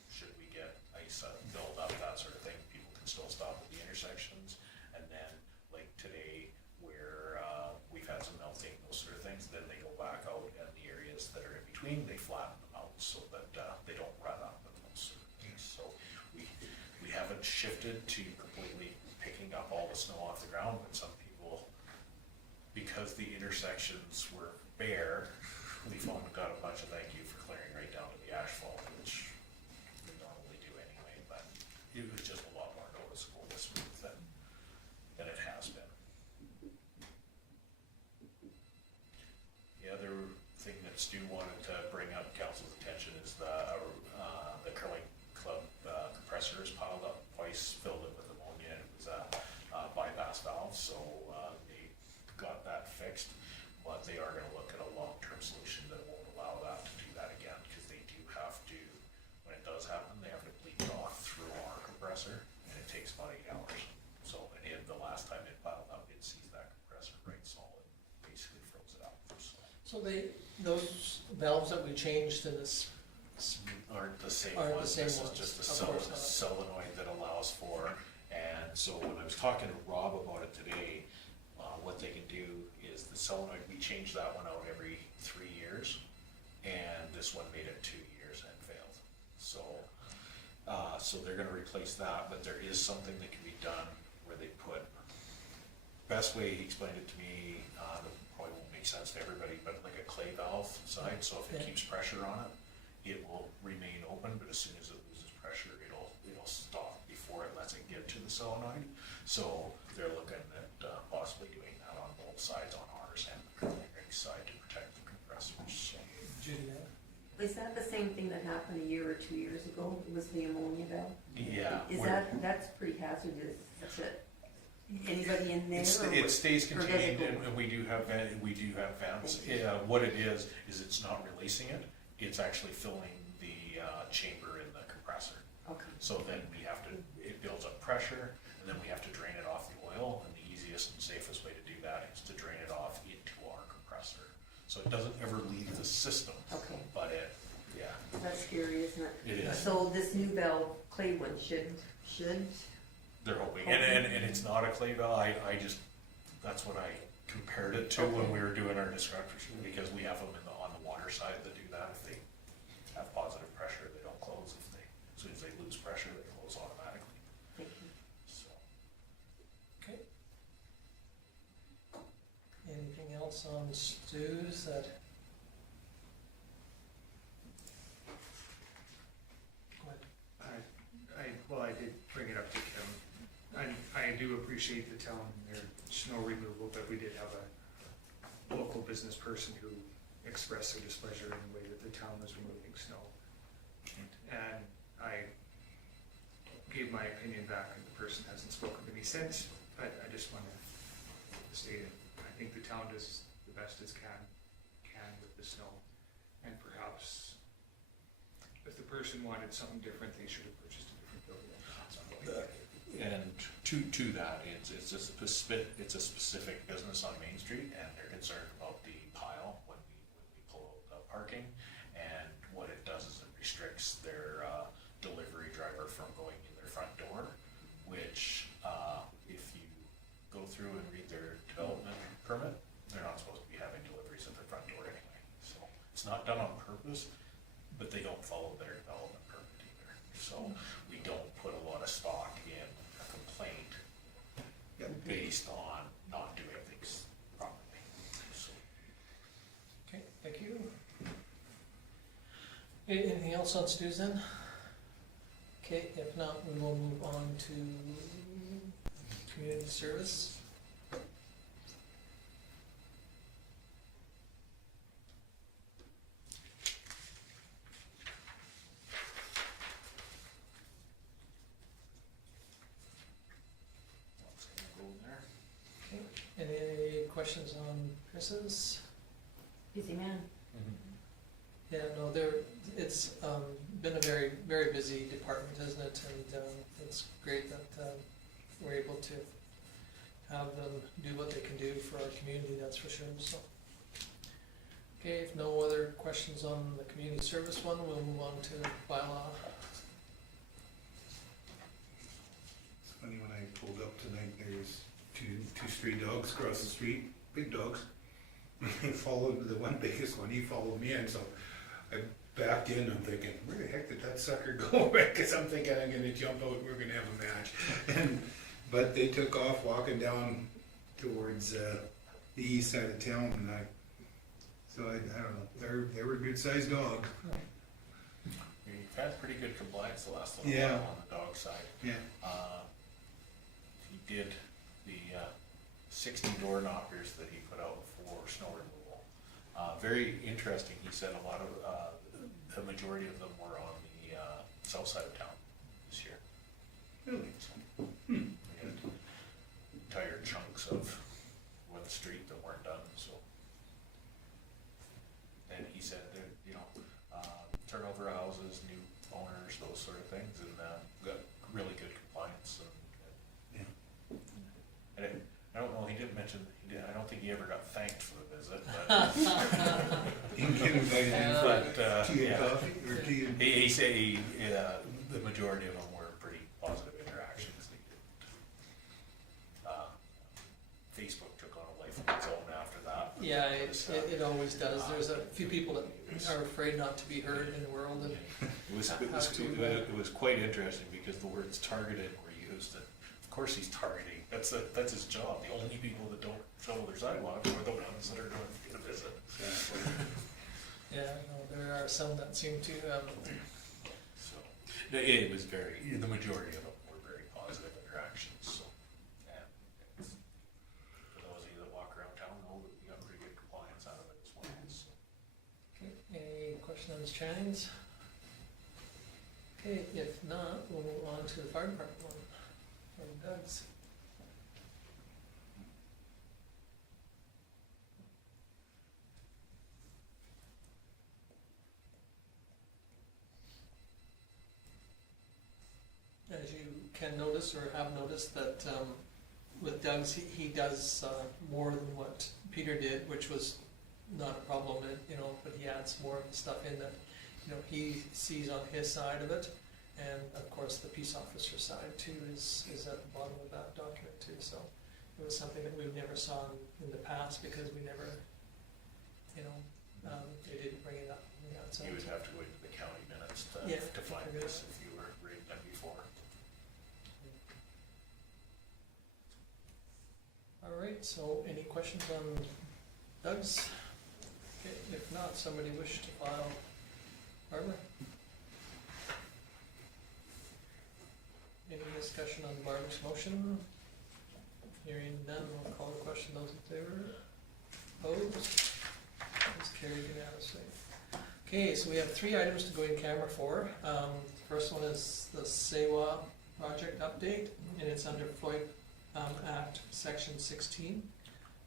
should we get ice build up, that sort of thing, people can still stop at the intersections. And then, like today, where we've had some melting, those sort of things, then they go back out and the areas that are in between, they flatten them out so that they don't run up and those sort of things. So we have shifted to completely picking up all the snow off the ground, but some people, because the intersections were bare, we found we got a bunch of thank you for clearing right down to the asphalt, which we normally do anyway, but it was just a lot more noticeable this week than it has been. The other thing that Stu wanted to bring up council's attention is the curling club compressor is piled up twice, filled it with ammonia, and it was a bypass valve, so they got that fixed, but they are gonna look at a long-term solution that won't allow that to do that again, because they do have to, when it does happen, they have to bleed it off through our compressor, and it takes about 8 hours. So, and the last time it piled up, it seized that compressor right solid, basically froze it up, so. So those valves that we changed in this, Aren't the same Aren't the ones, same this is ones, just a of course not. solenoid that allows for, and so when I was talking to Rob about it today, what they can do is the solenoid, we change that one out every 3 years, and this one made it 2 years and failed. So, so they're gonna replace that, but there is something that can be done where they put, best way he explained it to me, probably won't make sense to everybody, but like a clay valve side, so if it Yeah. keeps pressure on it, it will remain open, but as soon as it loses pressure, it'll stop before it lets it get to the solenoid. So they're looking at possibly doing that on both sides, on ours and the curling rig side, to protect the compressors. So, Judy, Is that the same thing that happened a year or 2 years ago? It was the ammonia valve? yeah, Is we're- that's pretty hazardous, is it? Anybody in there? or it what? stays or does it contained, go- and we do have vents. What it is it's not releasing it. It's actually filling the chamber in the compressor. Okay. So then it builds up pressure, and then we have to drain it off the oil, and the easiest and safest way to do that is to drain it off into our compressor. So it doesn't ever leave the system, Okay, but that's scary, isn't it? it is. So this new valve, clay one, should, They're hoping, and it's not a clay valve, that's what I compared it to when we were doing our description, because we have them on the water side that do that. If they have positive pressure, they don't close. As soon as they lose pressure, they close automatically, thank you. so. okay. Anything else on stews that? Go ahead. I did bring it up to Kim. I do appreciate the town, their snow removal, but we did have a local business person who expressed their displeasure in the way that the town was removing snow. And I gave my opinion back, and the person hasn't spoken to me since, but I just want to state it. I think the town does the best it can with the snow, and perhaps if the person wanted something different, they should have purchased a different building. And to that, it's a specific business on Main Street, and they're concerned about the pile when we pull out the parking. And what it does is it restricts their delivery driver from going in their front door, which if you go through and read their development permit, they're not supposed to be having deliveries at their front door anyway. So it's not done on purpose, but they don't follow their development permit either. So we don't put a lot of stock in a complaint based on not doing things properly. So, Okay, thank you. Anything else on stews then? Okay, if not, we will move on to community service. that's gonna go in there. Any questions on Chris's? Busy man. Yeah, no, it's been a very, very busy department, isn't it? And it's great that we're able to have them do what they can do for our community, that's for sure, so. Okay, if no other questions on the community service one, we'll move on to bylaw. It's funny, when I pulled up tonight, there's two stray dogs across the street, big dogs. They followed the one biggest one, he followed me in, so I backed in, I'm thinking, where the heck did that sucker go? Cause I'm thinking I'm gonna jump out, we're gonna have a match. But they took off walking down towards, the east side of town, and so I don't know, they were a good sized dog. We've had pretty good compliance the last little Yeah. while on the dog side. Yeah. He did the 60 door knockers that he put out for snow removal. Very interesting. He said a lot of the majority of them were on the south side of town this year. Really? So, we had entire chunks of one street that weren't done. So, and he said that turnover of houses, new owners, those sort of things, and got really good compliance. And I don't know. He didn't mention. I don't think he ever got thanked for the visit. But, You can get invited in for but tea and yeah. coffee, or tea and. He said the majority of them were pretty positive interactions. Facebook took on a life of its own after that. Yeah, it always does. There's a few people that are afraid not to be heard in the world, and It was quite interesting because the words targeted were used, and of course he's targeting. That's his job. The only people that don't shovel their sidewalks are the ones that are going to get a visit. yeah, no, there are some that seem to. So it was the majority of them were very positive interactions. So, and for those of you that walk around town know that we got pretty good compliance out of it as well. So. Okay, any question on the Channings? Okay, if not, we'll move on to the fire department one from Doug's. As you can notice or have noticed that with Doug's, he does more than what Peter did, which was not a problem, but he adds more of the stuff in that, he sees on his side of it. And of course, the peace officer side too is at the bottom of that document too. So it was something that we never saw in the past because we never, they didn't bring it up. So. You would have to go into the county minutes to find figure it this out. if you were reading them before. All right, so any questions on Doug's? Okay, if not, somebody wish to file Barbara? Any discussion on Barbara's motion? Hearing none, we'll call the question. Those in favor? Opposed? It's carried unanimously. Okay, so we have 3 items to go in camera for. First one is the SEWA project update, and it's under Floyd Act Section 16.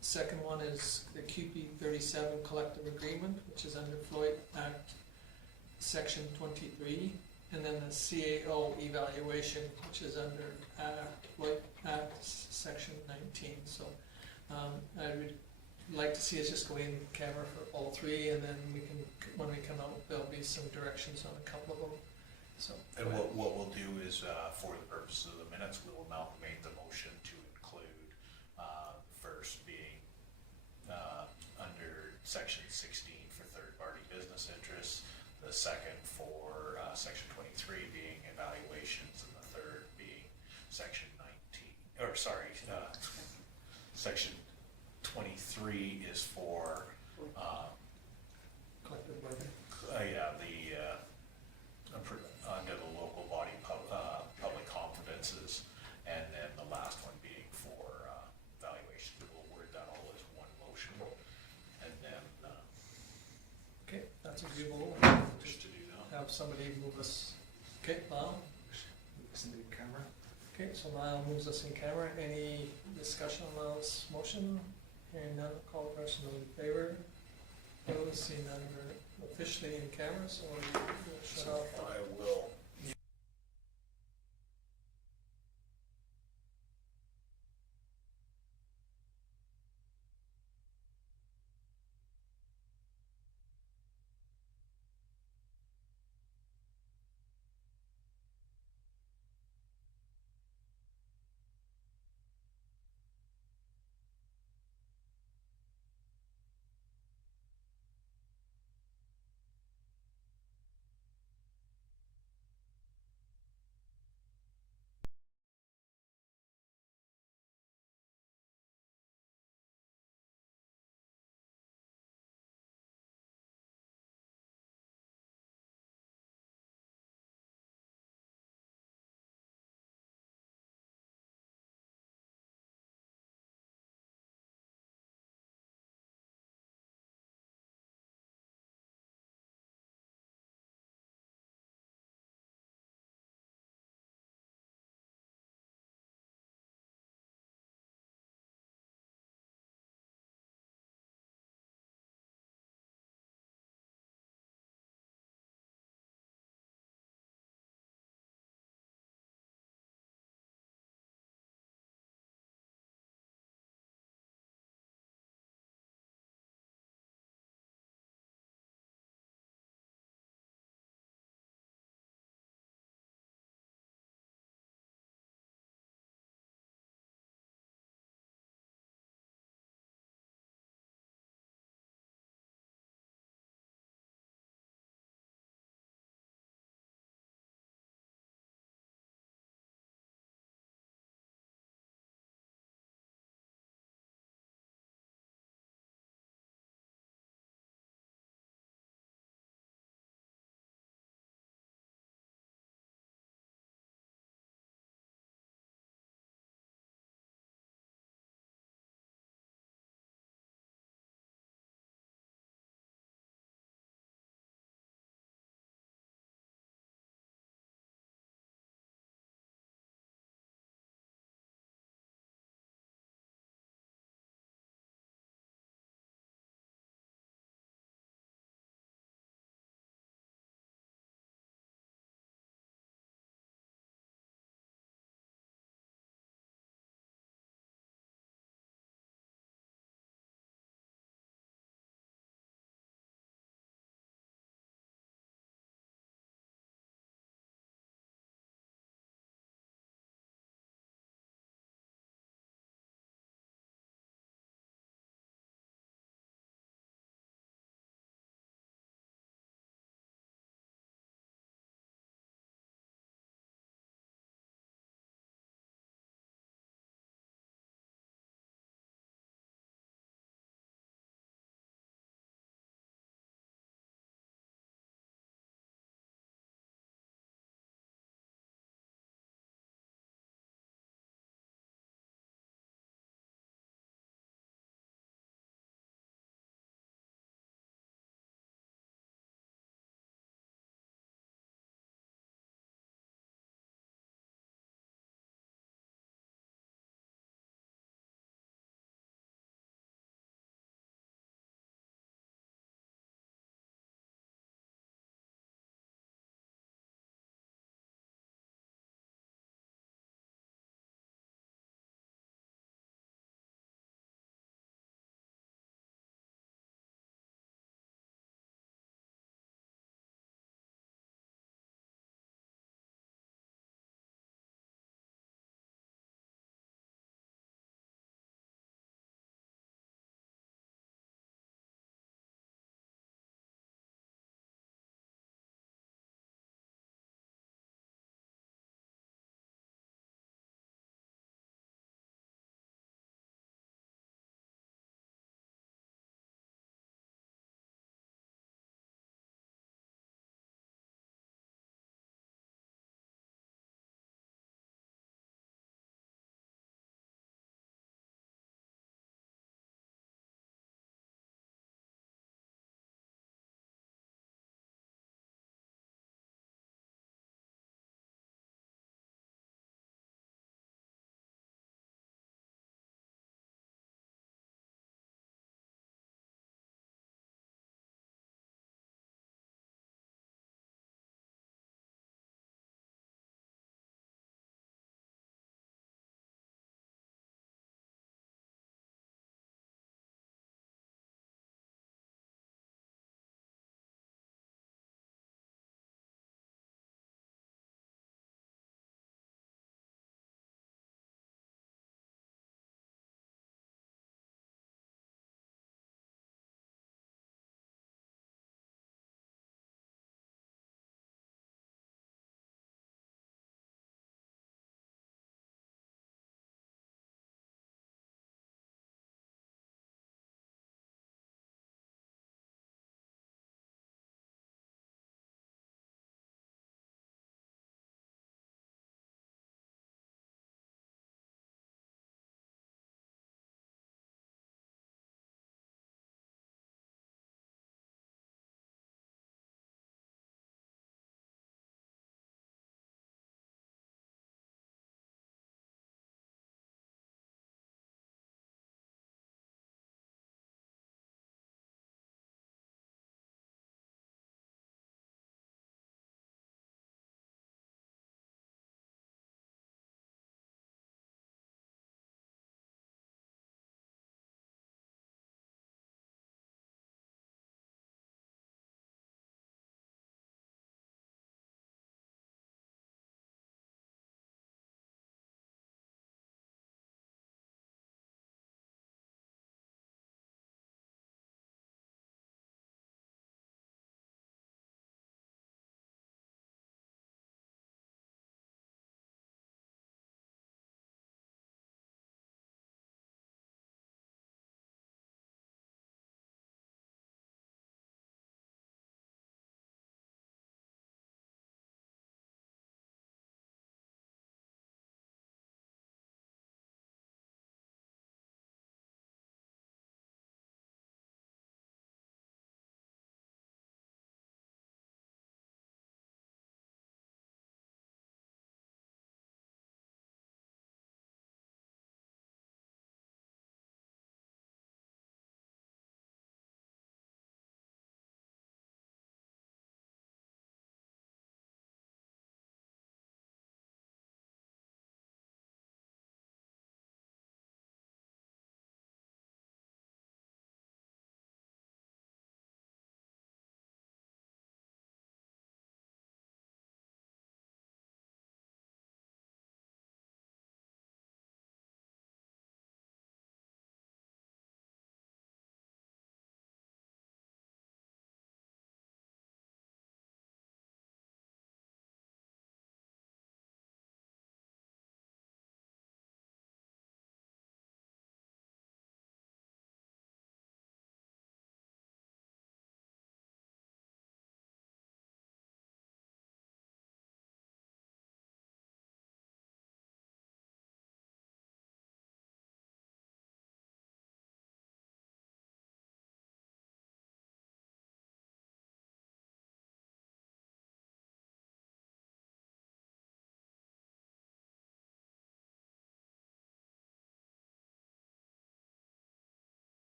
Second one is the QP 37 collective agreement, which is under Floyd Act Section 23. And then the CAO evaluation, which is under Floyd Act Section 19. So I would like to see us just go in camera for all 3, and then when we come out, there'll be some directions on a couple of them. So. And what we'll do is, for the purposes of the minutes, we'll amalgamate the motion to include first being under Section 16 for third-party business interests, the second for Section 23 being evaluations, and the third being Section 19, Section 23 is for, Collective bargaining. under the local body public confidences, and then the last one being for valuation. We'll word that all as one motion, and then Okay, that's agreeable. just to do that. Have somebody move us. Okay, Lyle. Okay, so Lyle moves us in camera. Any discussion on Lyle's motion? Hearing none, call the question. Those in favor? Opposed? Seeing none, we're officially in camera, so we'll shut So off. I will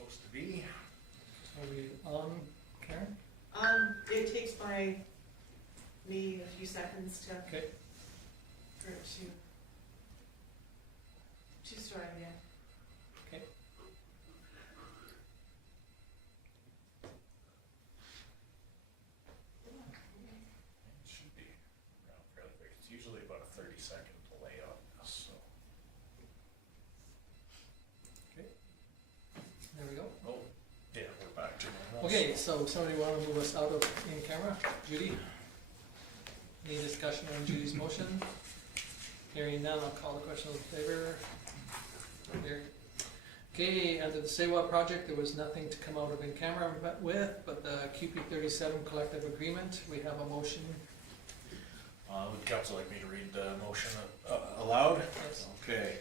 supposed to be. Are we on, Karen? It takes me a few seconds to, Okay. for it to start again. Okay. It should be around fairly quick. It's usually about a 30-second delay on this, so. There we go. Oh, yeah, we're back to normal. Okay, so somebody wanna move us out of in camera? Judy? Any discussion on Judy's motion? Hearing none, I'll call the question in favor. Carried. Okay, under the SAWA project, there was nothing to come out of in camera with, but the QP37 collective agreement, we have a motion. Would council like me to read the motion aloud? Yes. Okay.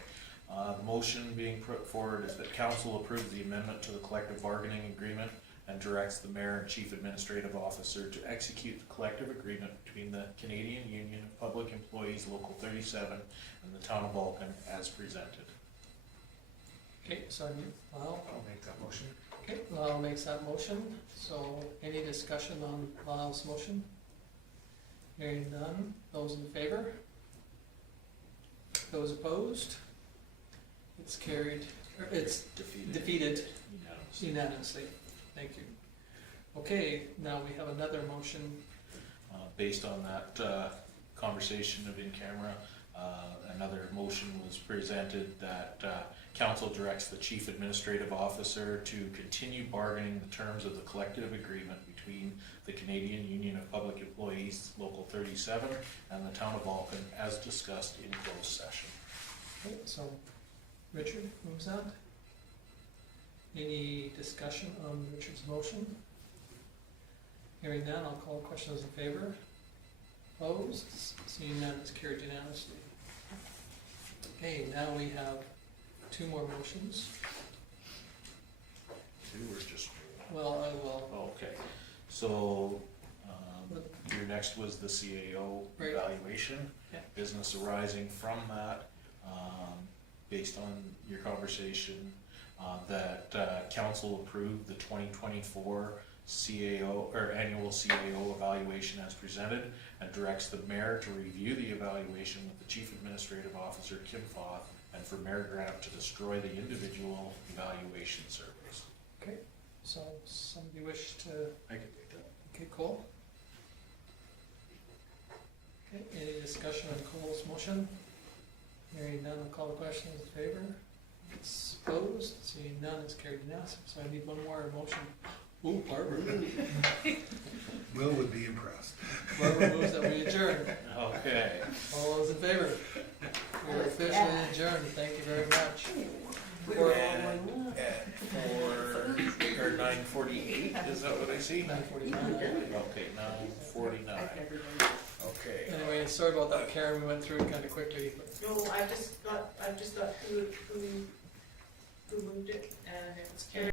The motion being put forward is that council approves the amendment to the collective bargaining agreement and directs the mayor and chief administrative officer to execute the collective agreement between the Canadian Union of Public Employees Local 37 and the town of Vulcan as presented. Okay, so Lyle, I'll make that motion. okay, Lyle makes that motion, so any discussion on Lyle's motion? Hearing none, those in favor? Those opposed? It's carried, or it's defeated Unanimously. unanimously, thank you. Okay, now we have another motion, Based on that conversation of in camera, another motion was presented that council directs the chief administrative officer to continue bargaining the terms of the collective agreement between the Canadian Union of Public Employees Local 37 and the town of Vulcan as discussed in closed session. okay, so Richard moves that. Any discussion on Richard's motion? Hearing none, I'll call questions in favor. Opposed? Seeing none, it's carried unanimously. Okay, now we have two more motions. Two or just Well, I will, one? Okay, so your next was the CAO Right. evaluation. Yeah. Business arising from that, based on your conversation, that council approved the 2024 CAO, or annual CAO evaluation as presented, and directs the mayor to review the evaluation with the chief administrative officer, Kim Foth, and for Mayor Grant to destroy the individual evaluation surveys. so somebody wish to, I can take that. okay, Cole? Okay, any discussion on Cole's motion? Hearing none, I'll call the question in favor. It's opposed, seeing none, it's carried unanimously, so I need one more motion. Ooh, Barbara. Will would be impressed. Barbara moves that we adjourn. Okay. All those in favor? We're officially adjourned, thank you very much. Or Or 9:48, is that what I see? 9:49. Okay, 9:49. Okay. Anyway, sorry about that, Karen, we went through it kinda quickly, but No, I've just got who moved it, and it's carried.